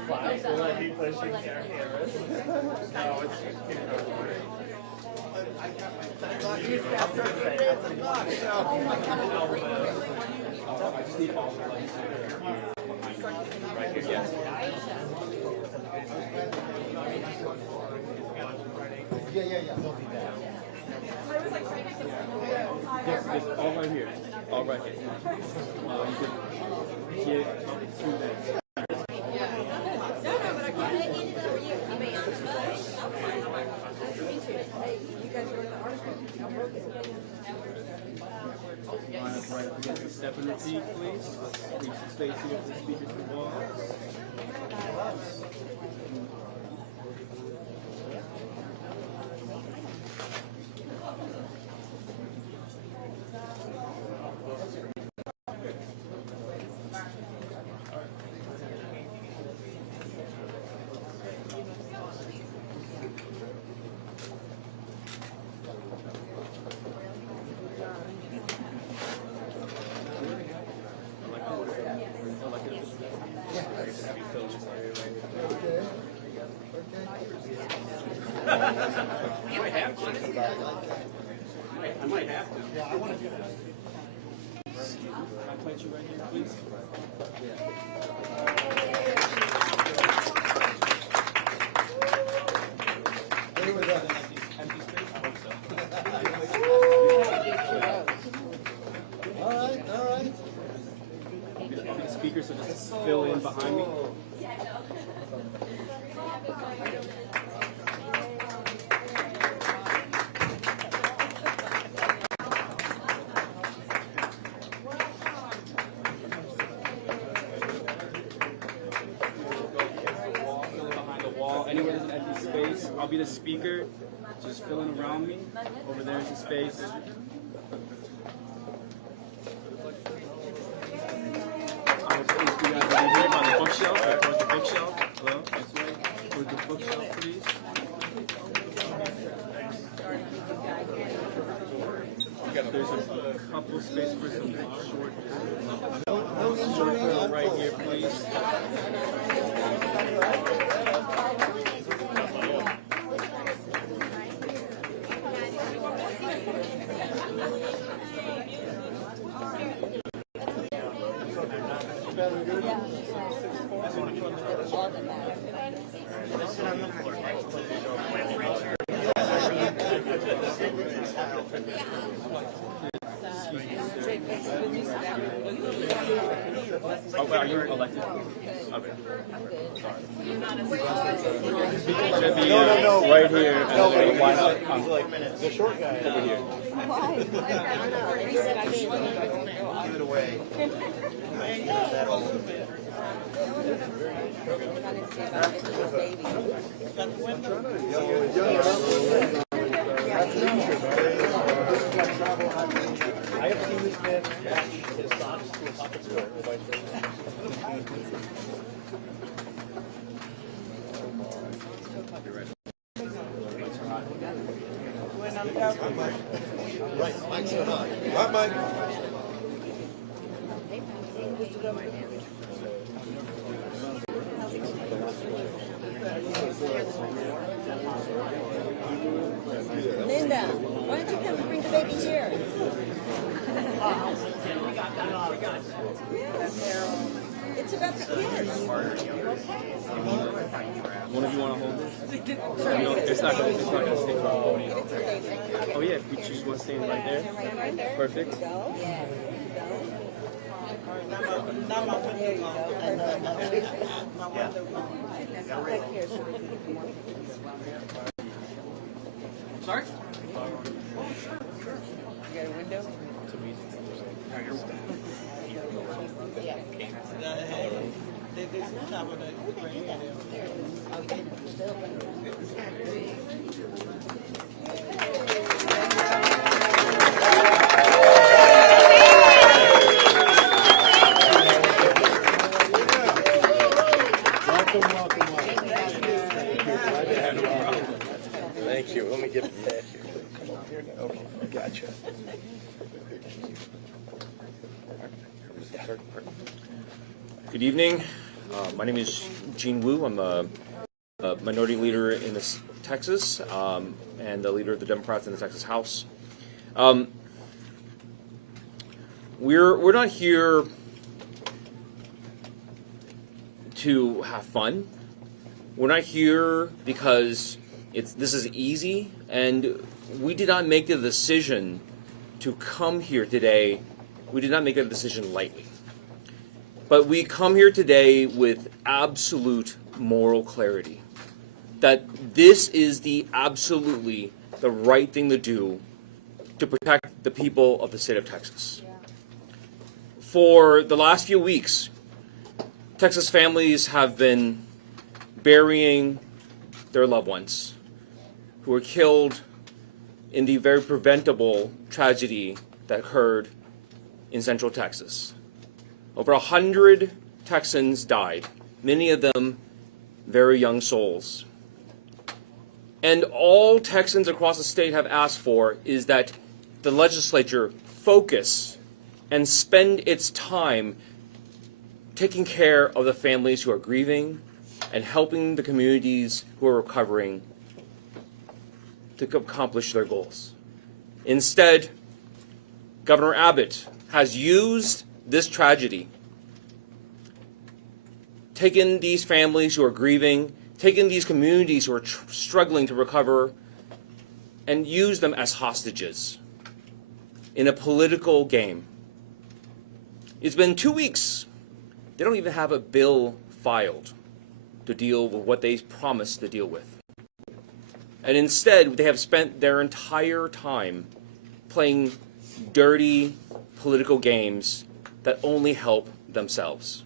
All right here. All right here. You can get through that. Line up right against the step and repeat, please. Reach the spacing of the speakers to the wall. I might have to. I might have to. Yeah, I want to do that. Can I plant you right here, please? Empty space? I hope so. All right. The speakers will just fill in behind me. I'll be the speaker. Just fill in around me. Over there is the space. I will please you guys over here by the bookshelf. Right towards the bookshelf. Hello, this way. Towards the bookshelf, please. There's a couple space for some short. Short fill right here, please. Oh, wait, are you elected? Okay. Should be right here. No, why not? The short guy. Over here. Give it away. I have seen this man match his socks to a pocket square or vice versa. Right, Mike's so hot. Right, Mike. Linda, why don't you come bring the baby here? It's about the kids. One of you want to hold this? No, it's not gonna stay from the podium. Oh yeah, if you just want to stay right there. Perfect. There you go. Back here so we can keep them warm. Sorry? You got a window? Yeah. Thank you. Let me get that here. Come over here. Okay, I gotcha. Good evening. My name is Gene Wu. I'm a minority leader in this Texas and the leader of the Democrats in the Texas House. We're not here to have fun. We're not here because this is easy, and we did not make the decision to come here today. We did not make that decision lightly. But we come here today with absolute moral clarity that this is absolutely the right thing to do to protect the people of the state of Texas. For the last few weeks, Texas families have been burying their loved ones who were killed in the very preventable tragedy that occurred in Central Texas. Over 100 Texans died, many of them very young souls. And all Texans across the state have asked for is that the legislature focus and spend its time taking care of the families who are grieving and helping the communities who are recovering to accomplish their goals. Instead, Governor Abbott has used this tragedy, taken these families who are grieving, taken these communities who are struggling to recover, and used them as hostages in a political game. It's been 2 weeks. They don't even have a bill filed to deal with what they promised to deal with. And instead, they have spent their entire time playing dirty political games that only help themselves.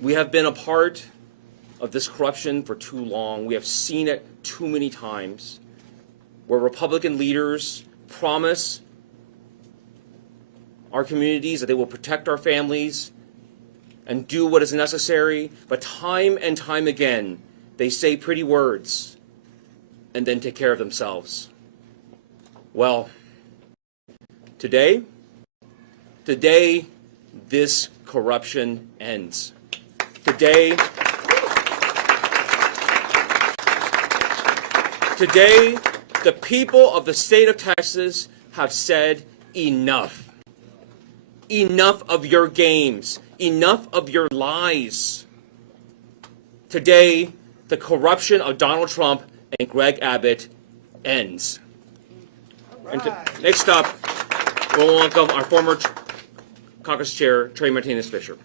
We have been a part of this corruption for too long. We have seen it too many times, where Republican leaders promise our communities that they will protect our families and do what is necessary, but time and time again, they say pretty words and then take care of themselves. Well, today, this corruption ends. Today, the people of the state of Texas have said enough. Enough of your games. Enough of your lies. Today, the corruption of Donald Trump and Greg Abbott ends. And next up, we'll welcome our former caucus chair, Trey Martinez-Fisher.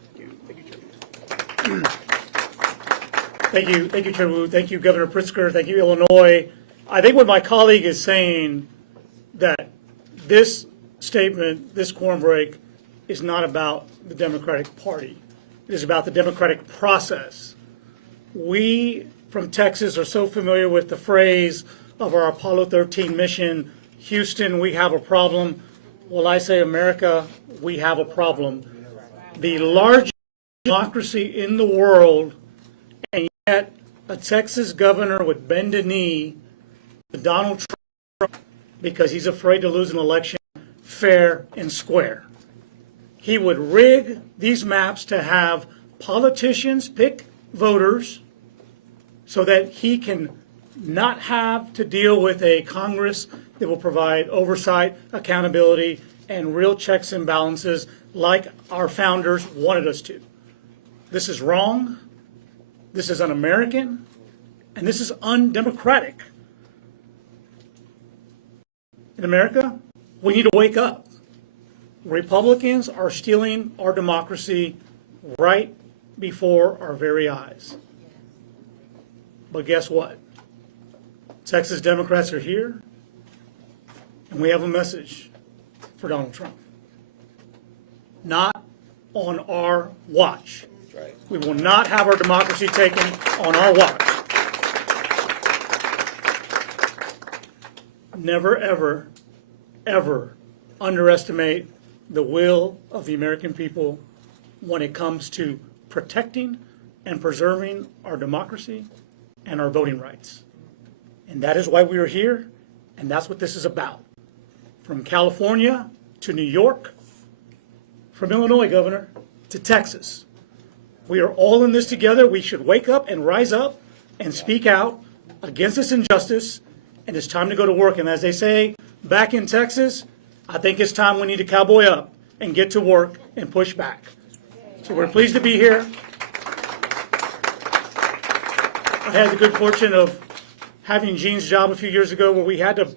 Thank you, Chair Wu. Thank you, Governor Pritzker. Thank you, Illinois. I think what my colleague is saying, that this statement, this quorum break, is not about the Democratic Party. It is about the democratic process. We from Texas are so familiar with the phrase of our Apollo 13 mission, Houston, we have a problem. Well, I say, America, we have a problem. The largest democracy in the world, and yet a Texas governor would bend a knee to Donald Trump because he's afraid to lose an election fair and square. He would rig these maps to have politicians pick voters so that he can not have to deal with a Congress that will provide oversight, accountability, and real checks and balances like our founders wanted us to. This is wrong, this is un-American, and this is undemocratic. In America, we need to wake up. Republicans are stealing our democracy right before our very eyes. But guess what? Texas Democrats are here, and we have a message for Donald Trump. Not on our watch. That's right. We will not have our democracy taken on our watch. Never, ever, ever underestimate the will of the American people when it comes to protecting and preserving our democracy and our voting rights. And that is why we are here, and that's what this is about. From California to New York, from Illinois, Governor, to Texas. We are all in this together. We should wake up and rise up and speak out against this injustice, and it's time to go to work. And as they say back in Texas, I think it's time we need to cowboy up and get to work and push back. So we're pleased to be here. I had the good fortune of having Gene's job a few years ago where we had to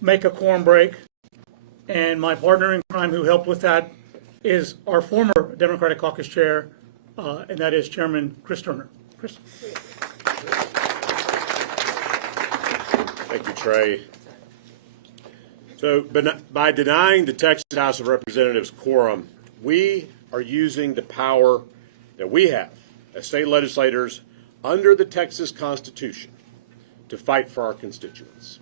make a quorum break. And my partner in crime who helped with that is our former Democratic Caucus Chair, and that is Chairman Chris Turner. Chris. Thank you, Trey. So by denying the Texas House of Representatives quorum, we are using the power that we have as state legislators under the Texas Constitution to fight for our constituents.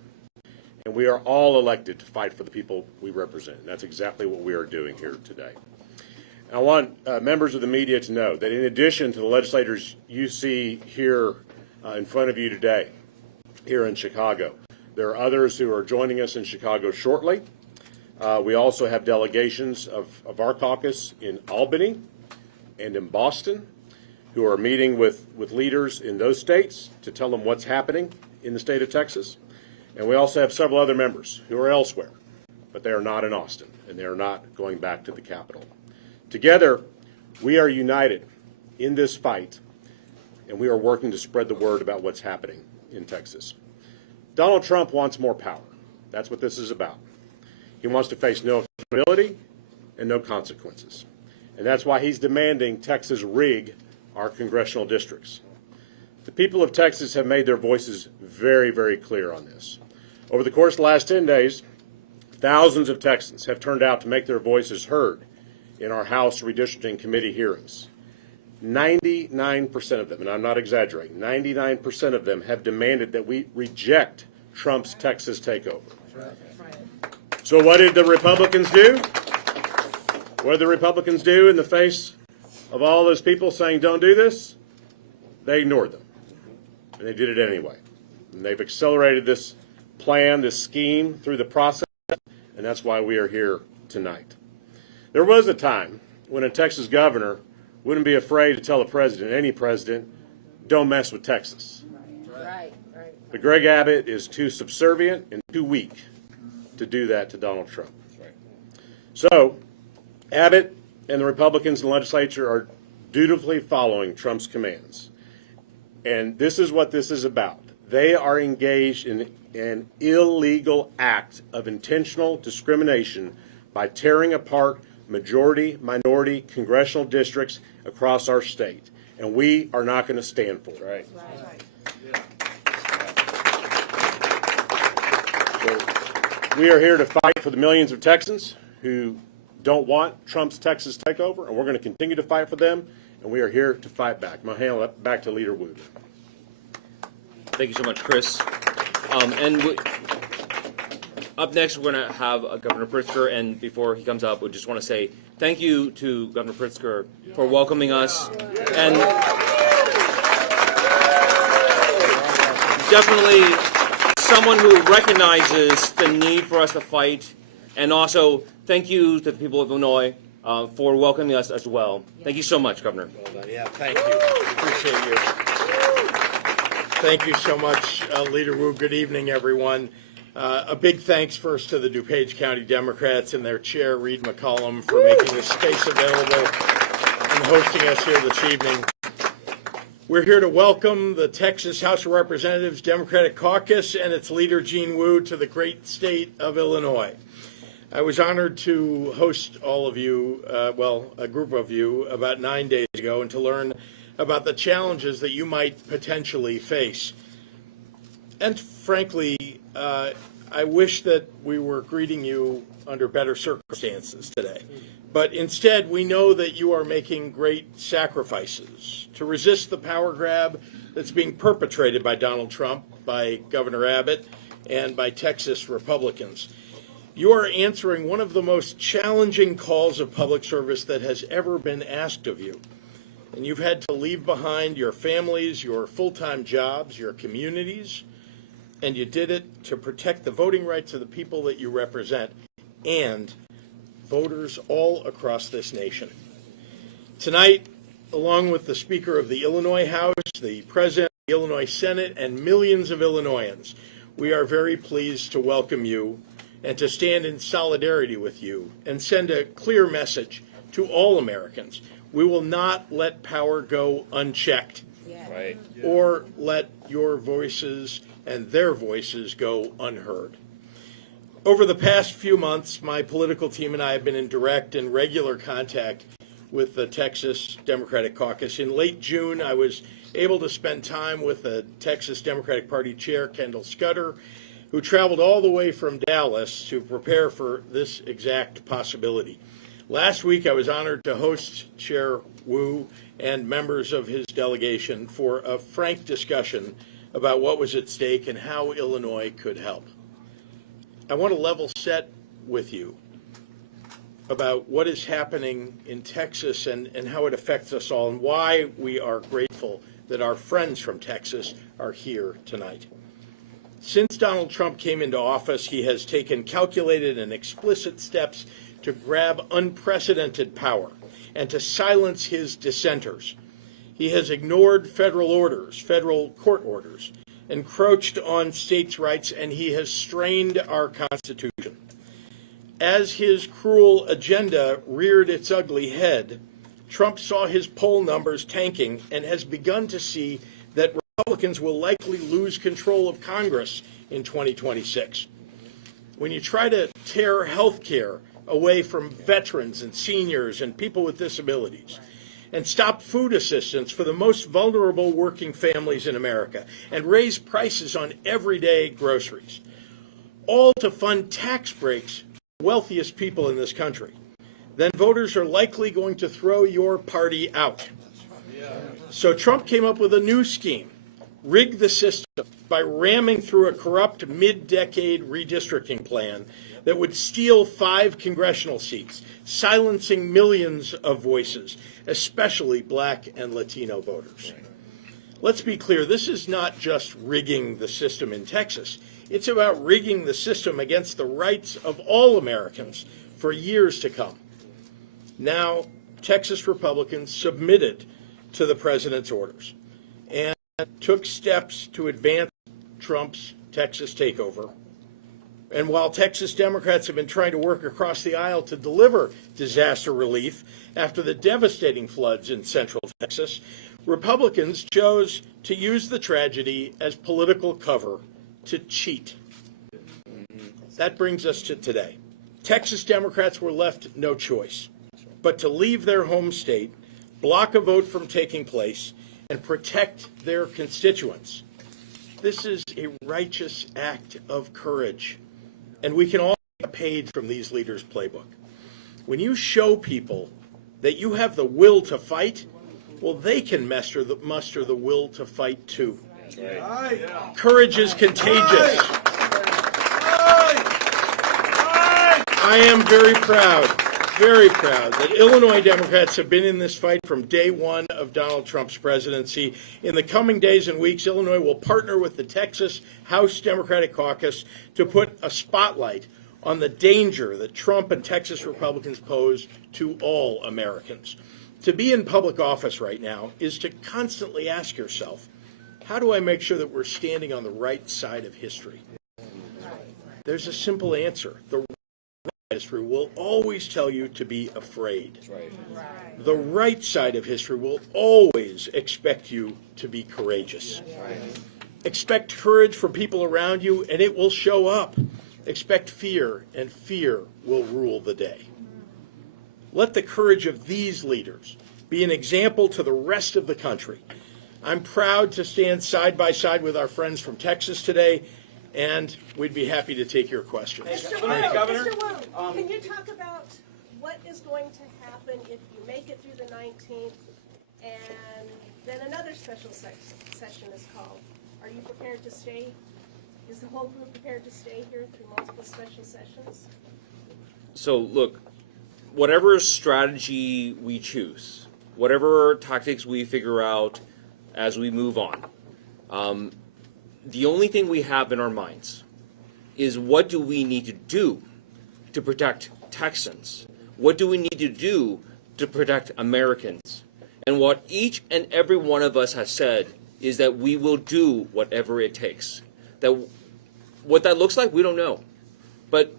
And we are all elected to fight for the people we represent. And that's exactly what we are doing here today. And I want members of the media to know that in addition to the legislators you see here in front of you today, here in Chicago, there are others who are joining us in Chicago shortly. We also have delegations of our caucus in Albany and in Boston who are meeting with leaders in those states to tell them what's happening in the state of Texas. And we also have several other members who are elsewhere, but they are not in Austin, and they are not going back to the Capitol. Together, we are united in this fight, and we are working to spread the word about what's happening in Texas. Donald Trump wants more power. That's what this is about. He wants to face no accountability and no consequences. And that's why he's demanding Texas rig our congressional districts. The people of Texas have made their voices very, very clear on this. Over the course of the last 10 days, thousands of Texans have turned out to make their voices heard in our House Redistricting Committee hearings. 99% of them, and I'm not exaggerating, 99% of them have demanded that we reject Trump's Texas takeover. So what did the Republicans do? What did the Republicans do in the face of all those people saying don't do this? They ignored them. And they did it anyway. And they've accelerated this plan, this scheme through the process, and that's why we are here tonight. There was a time when a Texas governor wouldn't be afraid to tell a president, any president, don't mess with Texas. Right. But Greg Abbott is too subservient and too weak to do that to Donald Trump. So Abbott and the Republicans in the legislature are dutifully following Trump's commands. And this is what this is about. They are engaged in an illegal act of intentional discrimination by tearing apart majority, minority congressional districts across our state. And we are not going to stand for it. So we are here to fight for the millions of Texans who don't want Trump's Texas takeover, and we're going to continue to fight for them, and we are here to fight back. I'm going to hand it back to Leader Wu. Thank you so much, Chris. Up next, we're going to have Governor Pritzker, and before he comes up, we just want to say thank you to Governor Pritzker for welcoming us, and definitely someone who recognizes the need for us to fight, and also thank you to the people of Illinois for welcoming us as well. Thank you so much, Governor. Yeah, thank you. Appreciate you. Thank you so much, Leader Wu. Good evening, everyone. A big thanks first to the DuPage County Democrats and their chair, Reed McCollum, for making this space available and hosting us here this evening. We're here to welcome the Texas House of Representatives Democratic Caucus and its leader, Gene Wu, to the great state of Illinois. I was honored to host all of you, a group of you, about 9 days ago, and to learn about the challenges that you might potentially face. And frankly, I wish that we were greeting you under better circumstances today. But instead, we know that you are making great sacrifices to resist the power grab that's being perpetrated by Donald Trump, by Governor Abbott, and by Texas Republicans. You are answering one of the most challenging calls of public service that has ever been asked of you. And you've had to leave behind your families, your full-time jobs, your communities, and you did it to protect the voting rights of the people that you represent and voters all across this nation. Tonight, along with the Speaker of the Illinois House, the President of the Illinois Senate, and millions of Illinoisans, we are very pleased to welcome you and to stand in solidarity with you and send a clear message to all Americans. We will not let power go unchecked, or let your voices and their voices go unheard. Over the past few months, my political team and I have been in direct and regular contact with the Texas Democratic Caucus. In late June, I was able to spend time with the Texas Democratic Party Chair, Kendall Scudder, who traveled all the way from Dallas to prepare for this exact possibility. Last week, I was honored to host Chair Wu and members of his delegation for a frank discussion about what was at stake and how Illinois could help. I want to level set with you about what is happening in Texas and how it affects us all and why we are grateful that our friends from Texas are here tonight. Since Donald Trump came into office, he has taken calculated and explicit steps to grab unprecedented power and to silence his dissenters. He has ignored federal orders, federal court orders, encroached on states' rights, and he has strained our Constitution. As his cruel agenda reared its ugly head, Trump saw his poll numbers tanking and has begun to see that Republicans will likely lose control of Congress in 2026. When you try to tear health care away from veterans and seniors and people with disabilities, and stop food assistance for the most vulnerable working families in America, and raise prices on everyday groceries, all to fund tax breaks for the wealthiest people in this country, then voters are likely going to throw your party out. So Trump came up with a new scheme, rig the system by ramming through a corrupt mid-decade redistricting plan that would steal 5 congressional seats, silencing millions of voices, especially black and Latino voters. Let's be clear, this is not just rigging the system in Texas. It's about rigging the system against the rights of all Americans for years to come. Now, Texas Republicans submitted to the president's orders and took steps to advance Trump's Texas takeover. And while Texas Democrats have been trying to work across the aisle to deliver disaster relief after the devastating floods in central Texas, Republicans chose to use the tragedy as political cover to cheat. That brings us to today. Texas Democrats were left no choice but to leave their home state, block a vote from taking place, and protect their constituents. This is a righteous act of courage, and we can all take a page from these leaders' playbook. When you show people that you have the will to fight, well, they can muster the will to fight too. Courage is contagious. I am very proud that Illinois Democrats have been in this fight from day one of Donald Trump's presidency. In the coming days and weeks, Illinois will partner with the Texas House Democratic Caucus to put a spotlight on the danger that Trump and Texas Republicans pose to all Americans. To be in public office right now is to constantly ask yourself, how do I make sure that we're standing on the right side of history? There's a simple answer. The history will always tell you to be afraid. The right side of history will always expect you to be courageous. Expect courage from people around you, and it will show up. Expect fear, and fear will rule the day. Let the courage of these leaders be an example to the rest of the country. I'm proud to stand side by side with our friends from Texas today, and we'd be happy to take your questions. Mr. Wu, can you talk about what is going to happen if you make it through the 19th and then another special session is called? Are you prepared to stay? Is the whole group prepared to stay here through multiple special sessions? So look, whatever strategy we choose, whatever tactics we figure out as we move on, the only thing we have in our minds is what do we need to do to protect Texans? What do we need to do to protect Americans? And what each and every one of us has said is that we will do whatever it takes. That what that looks like, we don't know. But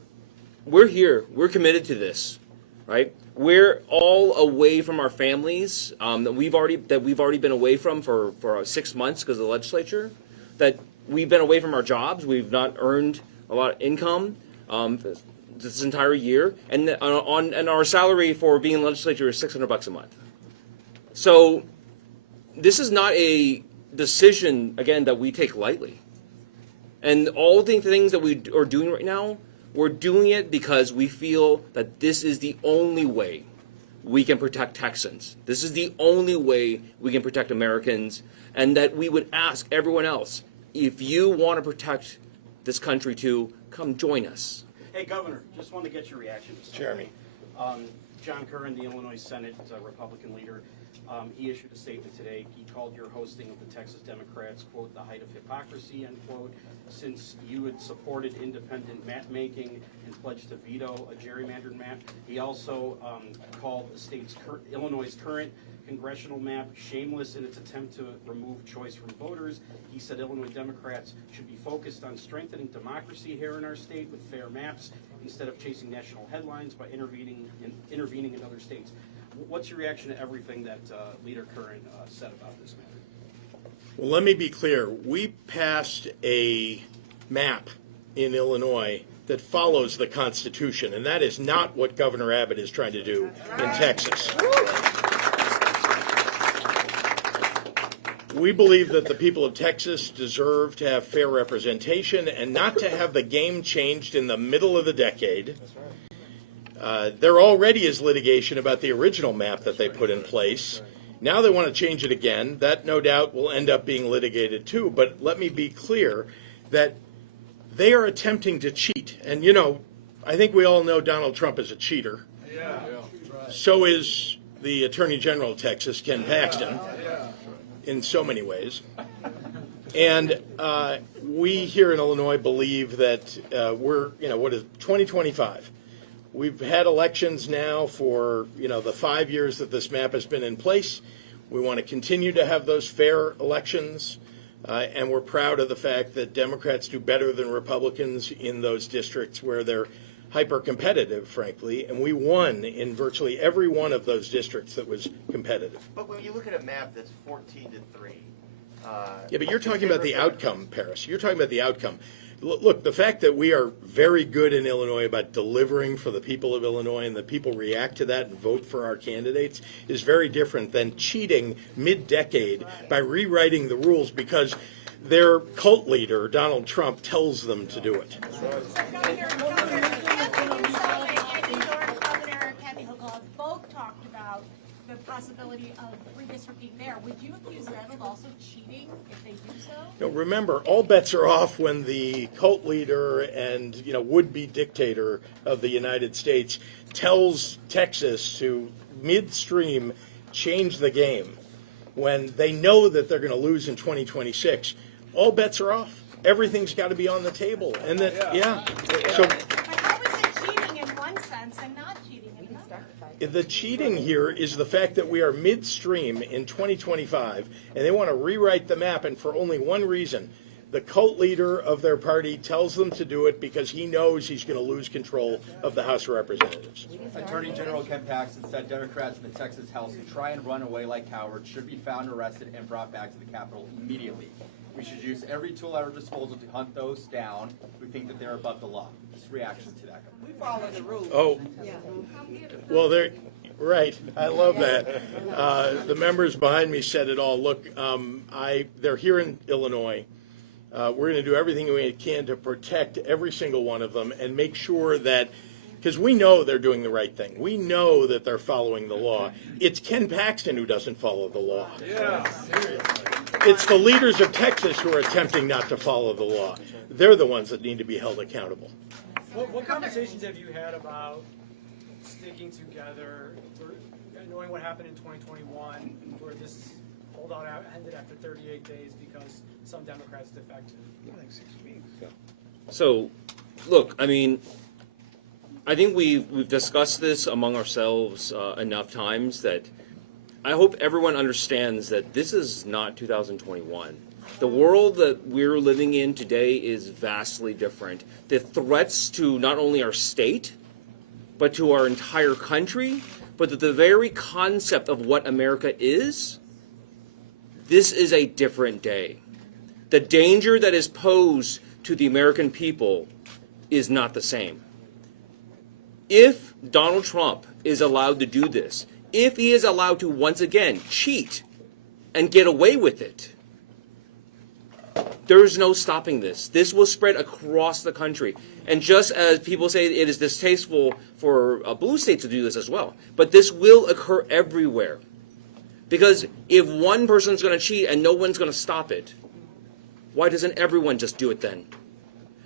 we're here. We're committed to this, right? We're all away from our families that we've already been away from for 6 months because of the legislature. That we've been away from our jobs. We've not earned a lot of income this entire year, and our salary for being in the legislature is $600 a month. So this is not a decision, again, that we take lightly. And all the things that we are doing right now, we're doing it because we feel that this is the only way we can protect Texans. This is the only way we can protect Americans, and that we would ask everyone else, if you want to protect this country too, come join us. Hey, Governor, just wanted to get your reaction. Jeremy. John Curran, the Illinois Senate Republican leader, he issued a statement today. He called your hosting of the Texas Democrats, quote, the height of hypocrisy, end quote, since you had supported independent map making and pledged to veto a gerrymandered map. He also called the state's Illinois' current congressional map shameless in its attempt to remove choice from voters. He said Illinois Democrats should be focused on strengthening democracy here in our state with fair maps instead of chasing national headlines by intervening in other states. What's your reaction to everything that Leader Curran said about this matter? Well, let me be clear. We passed a map in Illinois that follows the Constitution, and that is not what Governor Abbott is trying to do in Texas. We believe that the people of Texas deserve to have fair representation and not to have the game changed in the middle of the decade. There already is litigation about the original map that they put in place, Now they want to change it again. That no doubt will end up being litigated too. But let me be clear that they are attempting to cheat. And I think we all know Donald Trump is a cheater. Yeah. So is the Attorney General of Texas, Ken Paxton, in so many ways. And we here in Illinois believe that we're, 2025. We've had elections now for, the 5 years that this map has been in place. We want to continue to have those fair elections. And we're proud of the fact that Democrats do better than Republicans in those districts where they're hyper-competitive, frankly. And we won in virtually every one of those districts that was competitive. But when you look at a map that's 14-3. Yeah, but you're talking about the outcome, Paris. You're talking about the outcome. Look, the fact that we are very good in Illinois about delivering for the people of Illinois and the people react to that and vote for our candidates is very different than cheating mid-decade by rewriting the rules because their cult leader, Donald Trump, tells them to do it. Both talked about the possibility of redistricting there. Would you accuse them of also cheating if they do so? Remember, all bets are off when the cult leader and would-be dictator of the United States tells Texas to midstream change the game when they know that they're going to lose in 2026. All bets are off. Everything's got to be on the table, and that So. How is it cheating in one sense and not cheating in another? The cheating here is the fact that we are midstream in 2025, and they want to rewrite the map, and for only one reason. The cult leader of their party tells them to do it because he knows he's going to lose control of the House of Representatives. Attorney General Ken Paxton said Democrats in the Texas House who try and run away like cowards should be found, arrested, and brought back to the Capitol immediately. We should use every tool at our disposal to hunt those down who think that they're above the law. Just reaction to that. We follow the rules. Oh, well, they're right. I love that. The members behind me said it all. Look, they're here in Illinois. We're going to do everything we can to protect every single one of them and make sure that, because we know they're doing the right thing. We know that they're following the law. It's Ken Paxton who doesn't follow the law. Yeah. It's the leaders of Texas who are attempting not to follow the law. They're the ones that need to be held accountable. What conversations have you had about sticking together, knowing what happened in 2021, where this holdout ended after 38 days because some Democrats defected? So, look, I mean, I think we've discussed this among ourselves enough times that I hope everyone understands that this is not 2021. The world that we're living in today is vastly different. The threats to not only our state, but to our entire country, but the very concept of what America is, this is a different day. The danger that is posed to the American people is not the same. If Donald Trump is allowed to do this, if he is allowed to once again cheat and get away with it, there is no stopping this. This will spread across the country. And just as people say it is distasteful for blue states to do this as well, but this will occur everywhere. Because if one person's going to cheat and no one's going to stop it, why doesn't everyone just do it then?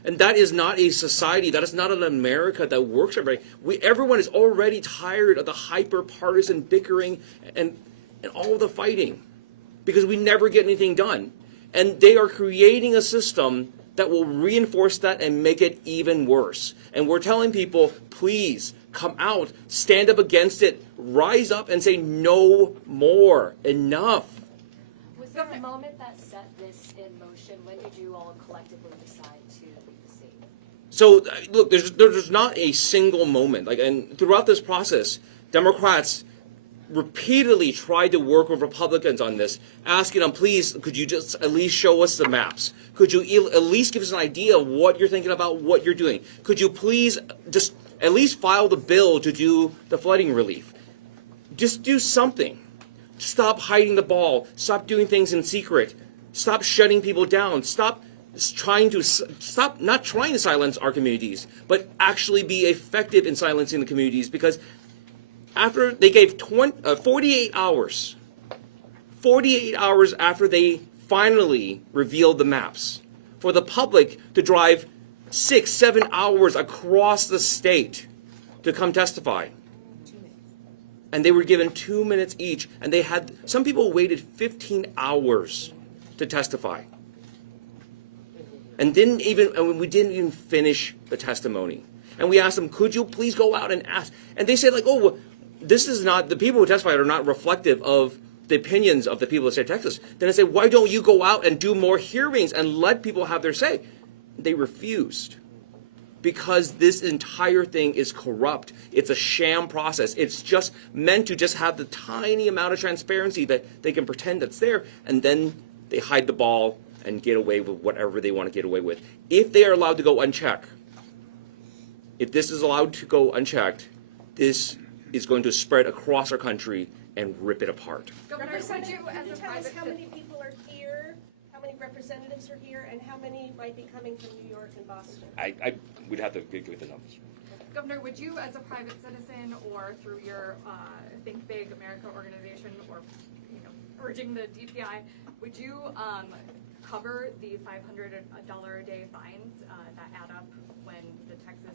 And that is not a society, that is not an America that works for everybody. Everyone is already tired of the hyper-partisan bickering and all the fighting because we never get anything done. And they are creating a system that will reinforce that and make it even worse. And we're telling people, please, come out, stand up against it, rise up and say no more, enough. Was there a moment that set this in motion? When did you all collectively decide to leave the state? So, look, there's not a single moment. And throughout this process, Democrats repeatedly tried to work with Republicans on this, asking them, please, could you just at least show us the maps? Could you at least give us an idea of what you're thinking about, what you're doing? Could you please just at least file the bill to do the flooding relief? Just do something. Stop hiding the ball. Stop doing things in secret. Stop shutting people down. Stop not trying to silence our communities, but actually be effective in silencing the communities, because after they gave 48 hours 48 hours after they finally revealed the maps, for the public to drive 6-7 hours across the state to come testify. And they were given 2 minutes each, and they had, some people waited 15 hours to testify. And we didn't even finish the testimony. And we asked them, could you please go out and ask? And they said, like, oh, well, this is not, the people who testified are not reflective of the opinions of the people of the state of Texas. Then I said, why don't you go out and do more hearings and let people have their say? They refused. Because this entire thing is corrupt. It's a sham process. It's just meant to just have the tiny amount of transparency that they can pretend that's there, and then they hide the ball and get away with whatever they want to get away with. If they are allowed to go unchecked, if this is allowed to go unchecked, this is going to spread across our country and rip it apart. Governor, could you tell us how many people are here, how many representatives are here, and how many might be coming from New York and Boston? I would have to get the numbers. Governor, would you, as a private citizen or through your Think Big America organization, or urging the DPI, would you cover the $500 a day fines that add up when the Texas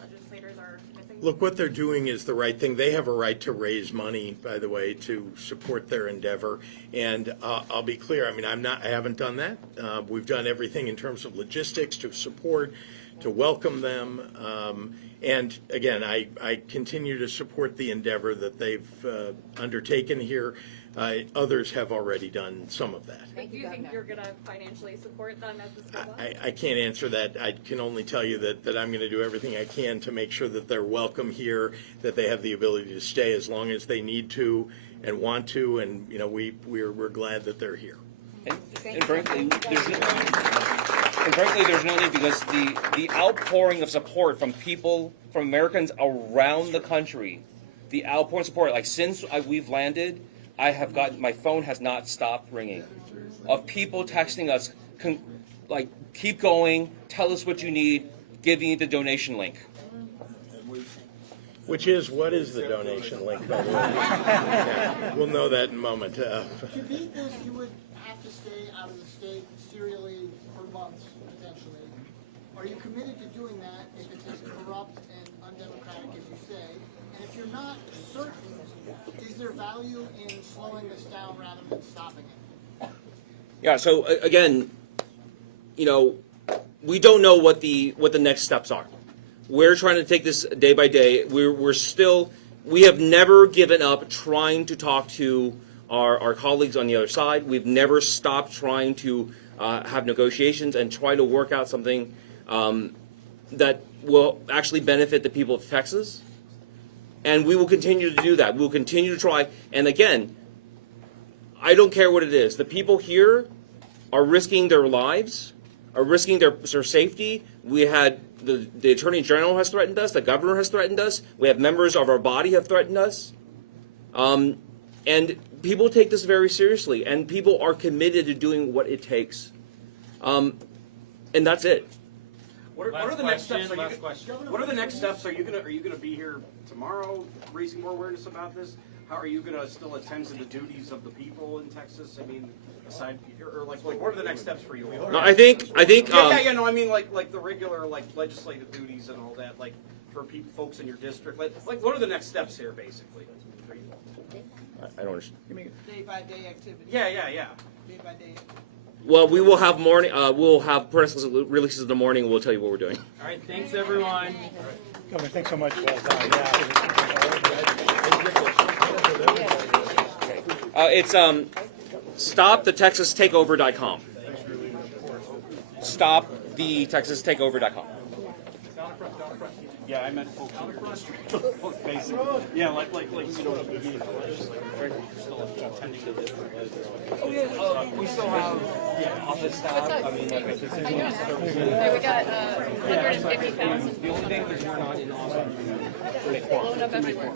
legislators are missing? Look, what they're doing is the right thing. They have a right to raise money, by the way, to support their endeavor. And I'll be clear. I mean, I haven't done that. We've done everything in terms of logistics to support, to welcome them. And again, I continue to support the endeavor that they've undertaken here. Others have already done some of that. Do you think you're going to financially support them as this goes on? I can't answer that. I can only tell you that I'm going to do everything I can to make sure that they're welcome here, that they have the ability to stay as long as they need to and want to, and we're glad that they're here. And frankly, there's no need, because the outpouring of support from people, from Americans around the country, the outpouring support, like since we've landed, I have got, my phone has not stopped ringing of people texting us, like, keep going, tell us what you need, giving you the donation link. What is the donation link, by the way? Yeah, we'll know that in a moment. To beat this, you would have to stay out of the state serially for months, potentially. Are you committed to doing that if it's as corrupt and undemocratic as you say? And if you're not certain, is there value in slowing this down rather than stopping it? Yeah, so again, we don't know what the next steps are. We're trying to take this day by day. We have never given up trying to talk to our colleagues on the other side. We've never stopped trying to have negotiations and try to work out something that will actually benefit the people of Texas. And we will continue to do that. We will continue to try. And again, I don't care what it is. The people here are risking their lives, are risking their safety. We had the Attorney General has threatened us. The Governor has threatened us. We have members of our body have threatened us. And people take this very seriously. And people are committed to doing what it takes. And that's it. What are the next steps? What are the next steps? Are you gonna be here tomorrow, raising more awareness about this? How are you gonna still attend to the duties of the people in Texas? I mean, aside, or like what are the next steps for you? No, I think. Yeah. No, I mean like the regular legislative duties and all that, like for folks in your district. Like what are the next steps here, basically? For you? I don't understand. Day-by-day activity. Yeah. Day-by-day. Well, we will have morning. We'll have press releases in the morning. We'll tell you what we're doing. All right. Thanks, everyone. Governor, thanks so much. It's stopthetexastakeover.com. Stopthetexastakeover.com. Yeah, I meant folks in your district. Basically. Yeah, like you don't have to be in the legislature. You're still attending the district. Oh yeah, we still have office staff. I mean, like I said, we got 150,000. The only thing is we're not in office. Blown up everywhere.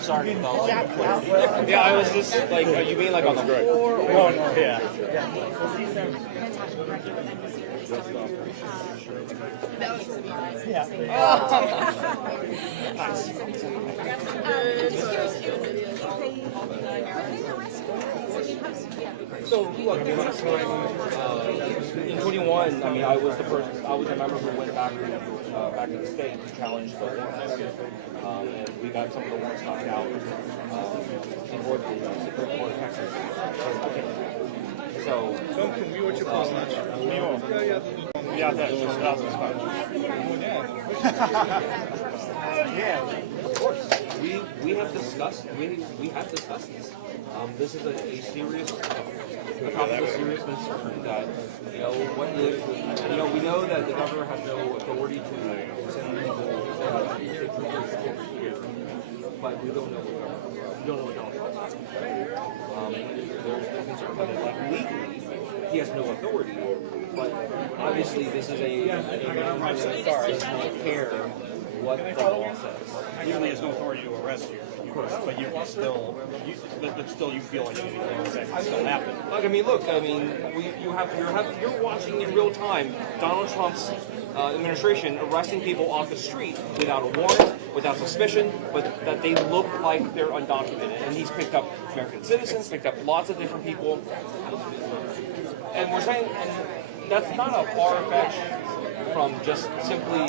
Sorry about that. Yeah, I was just like, you mean like on the floor? No, yeah. So look, I mean, last time in 21, I mean, I was a member who went back to the state to challenge the warrants, and we got some of the warrants knocked out before the Supreme Court of Texas. So, Can we watch your post lunch? Yeah, that's yeah, of course. We have discussed this. This is a serious serious concern that what if we know that the governor has no authority to send people here, but we don't know what Donald Trump is. There's the concern that like legally he has no authority, but obviously this is a government that does not care what the law says. Legally has no authority to arrest you, of course, but you still you feel like that can still happen. Like, I mean, look, I mean, you're watching in real time Donald Trump's administration arresting people off the street without a warrant, without suspicion, but that they look like they're undocumented. And he's picked up American citizens, picked up lots of different people, and we're saying, and that's not a far fetch from just simply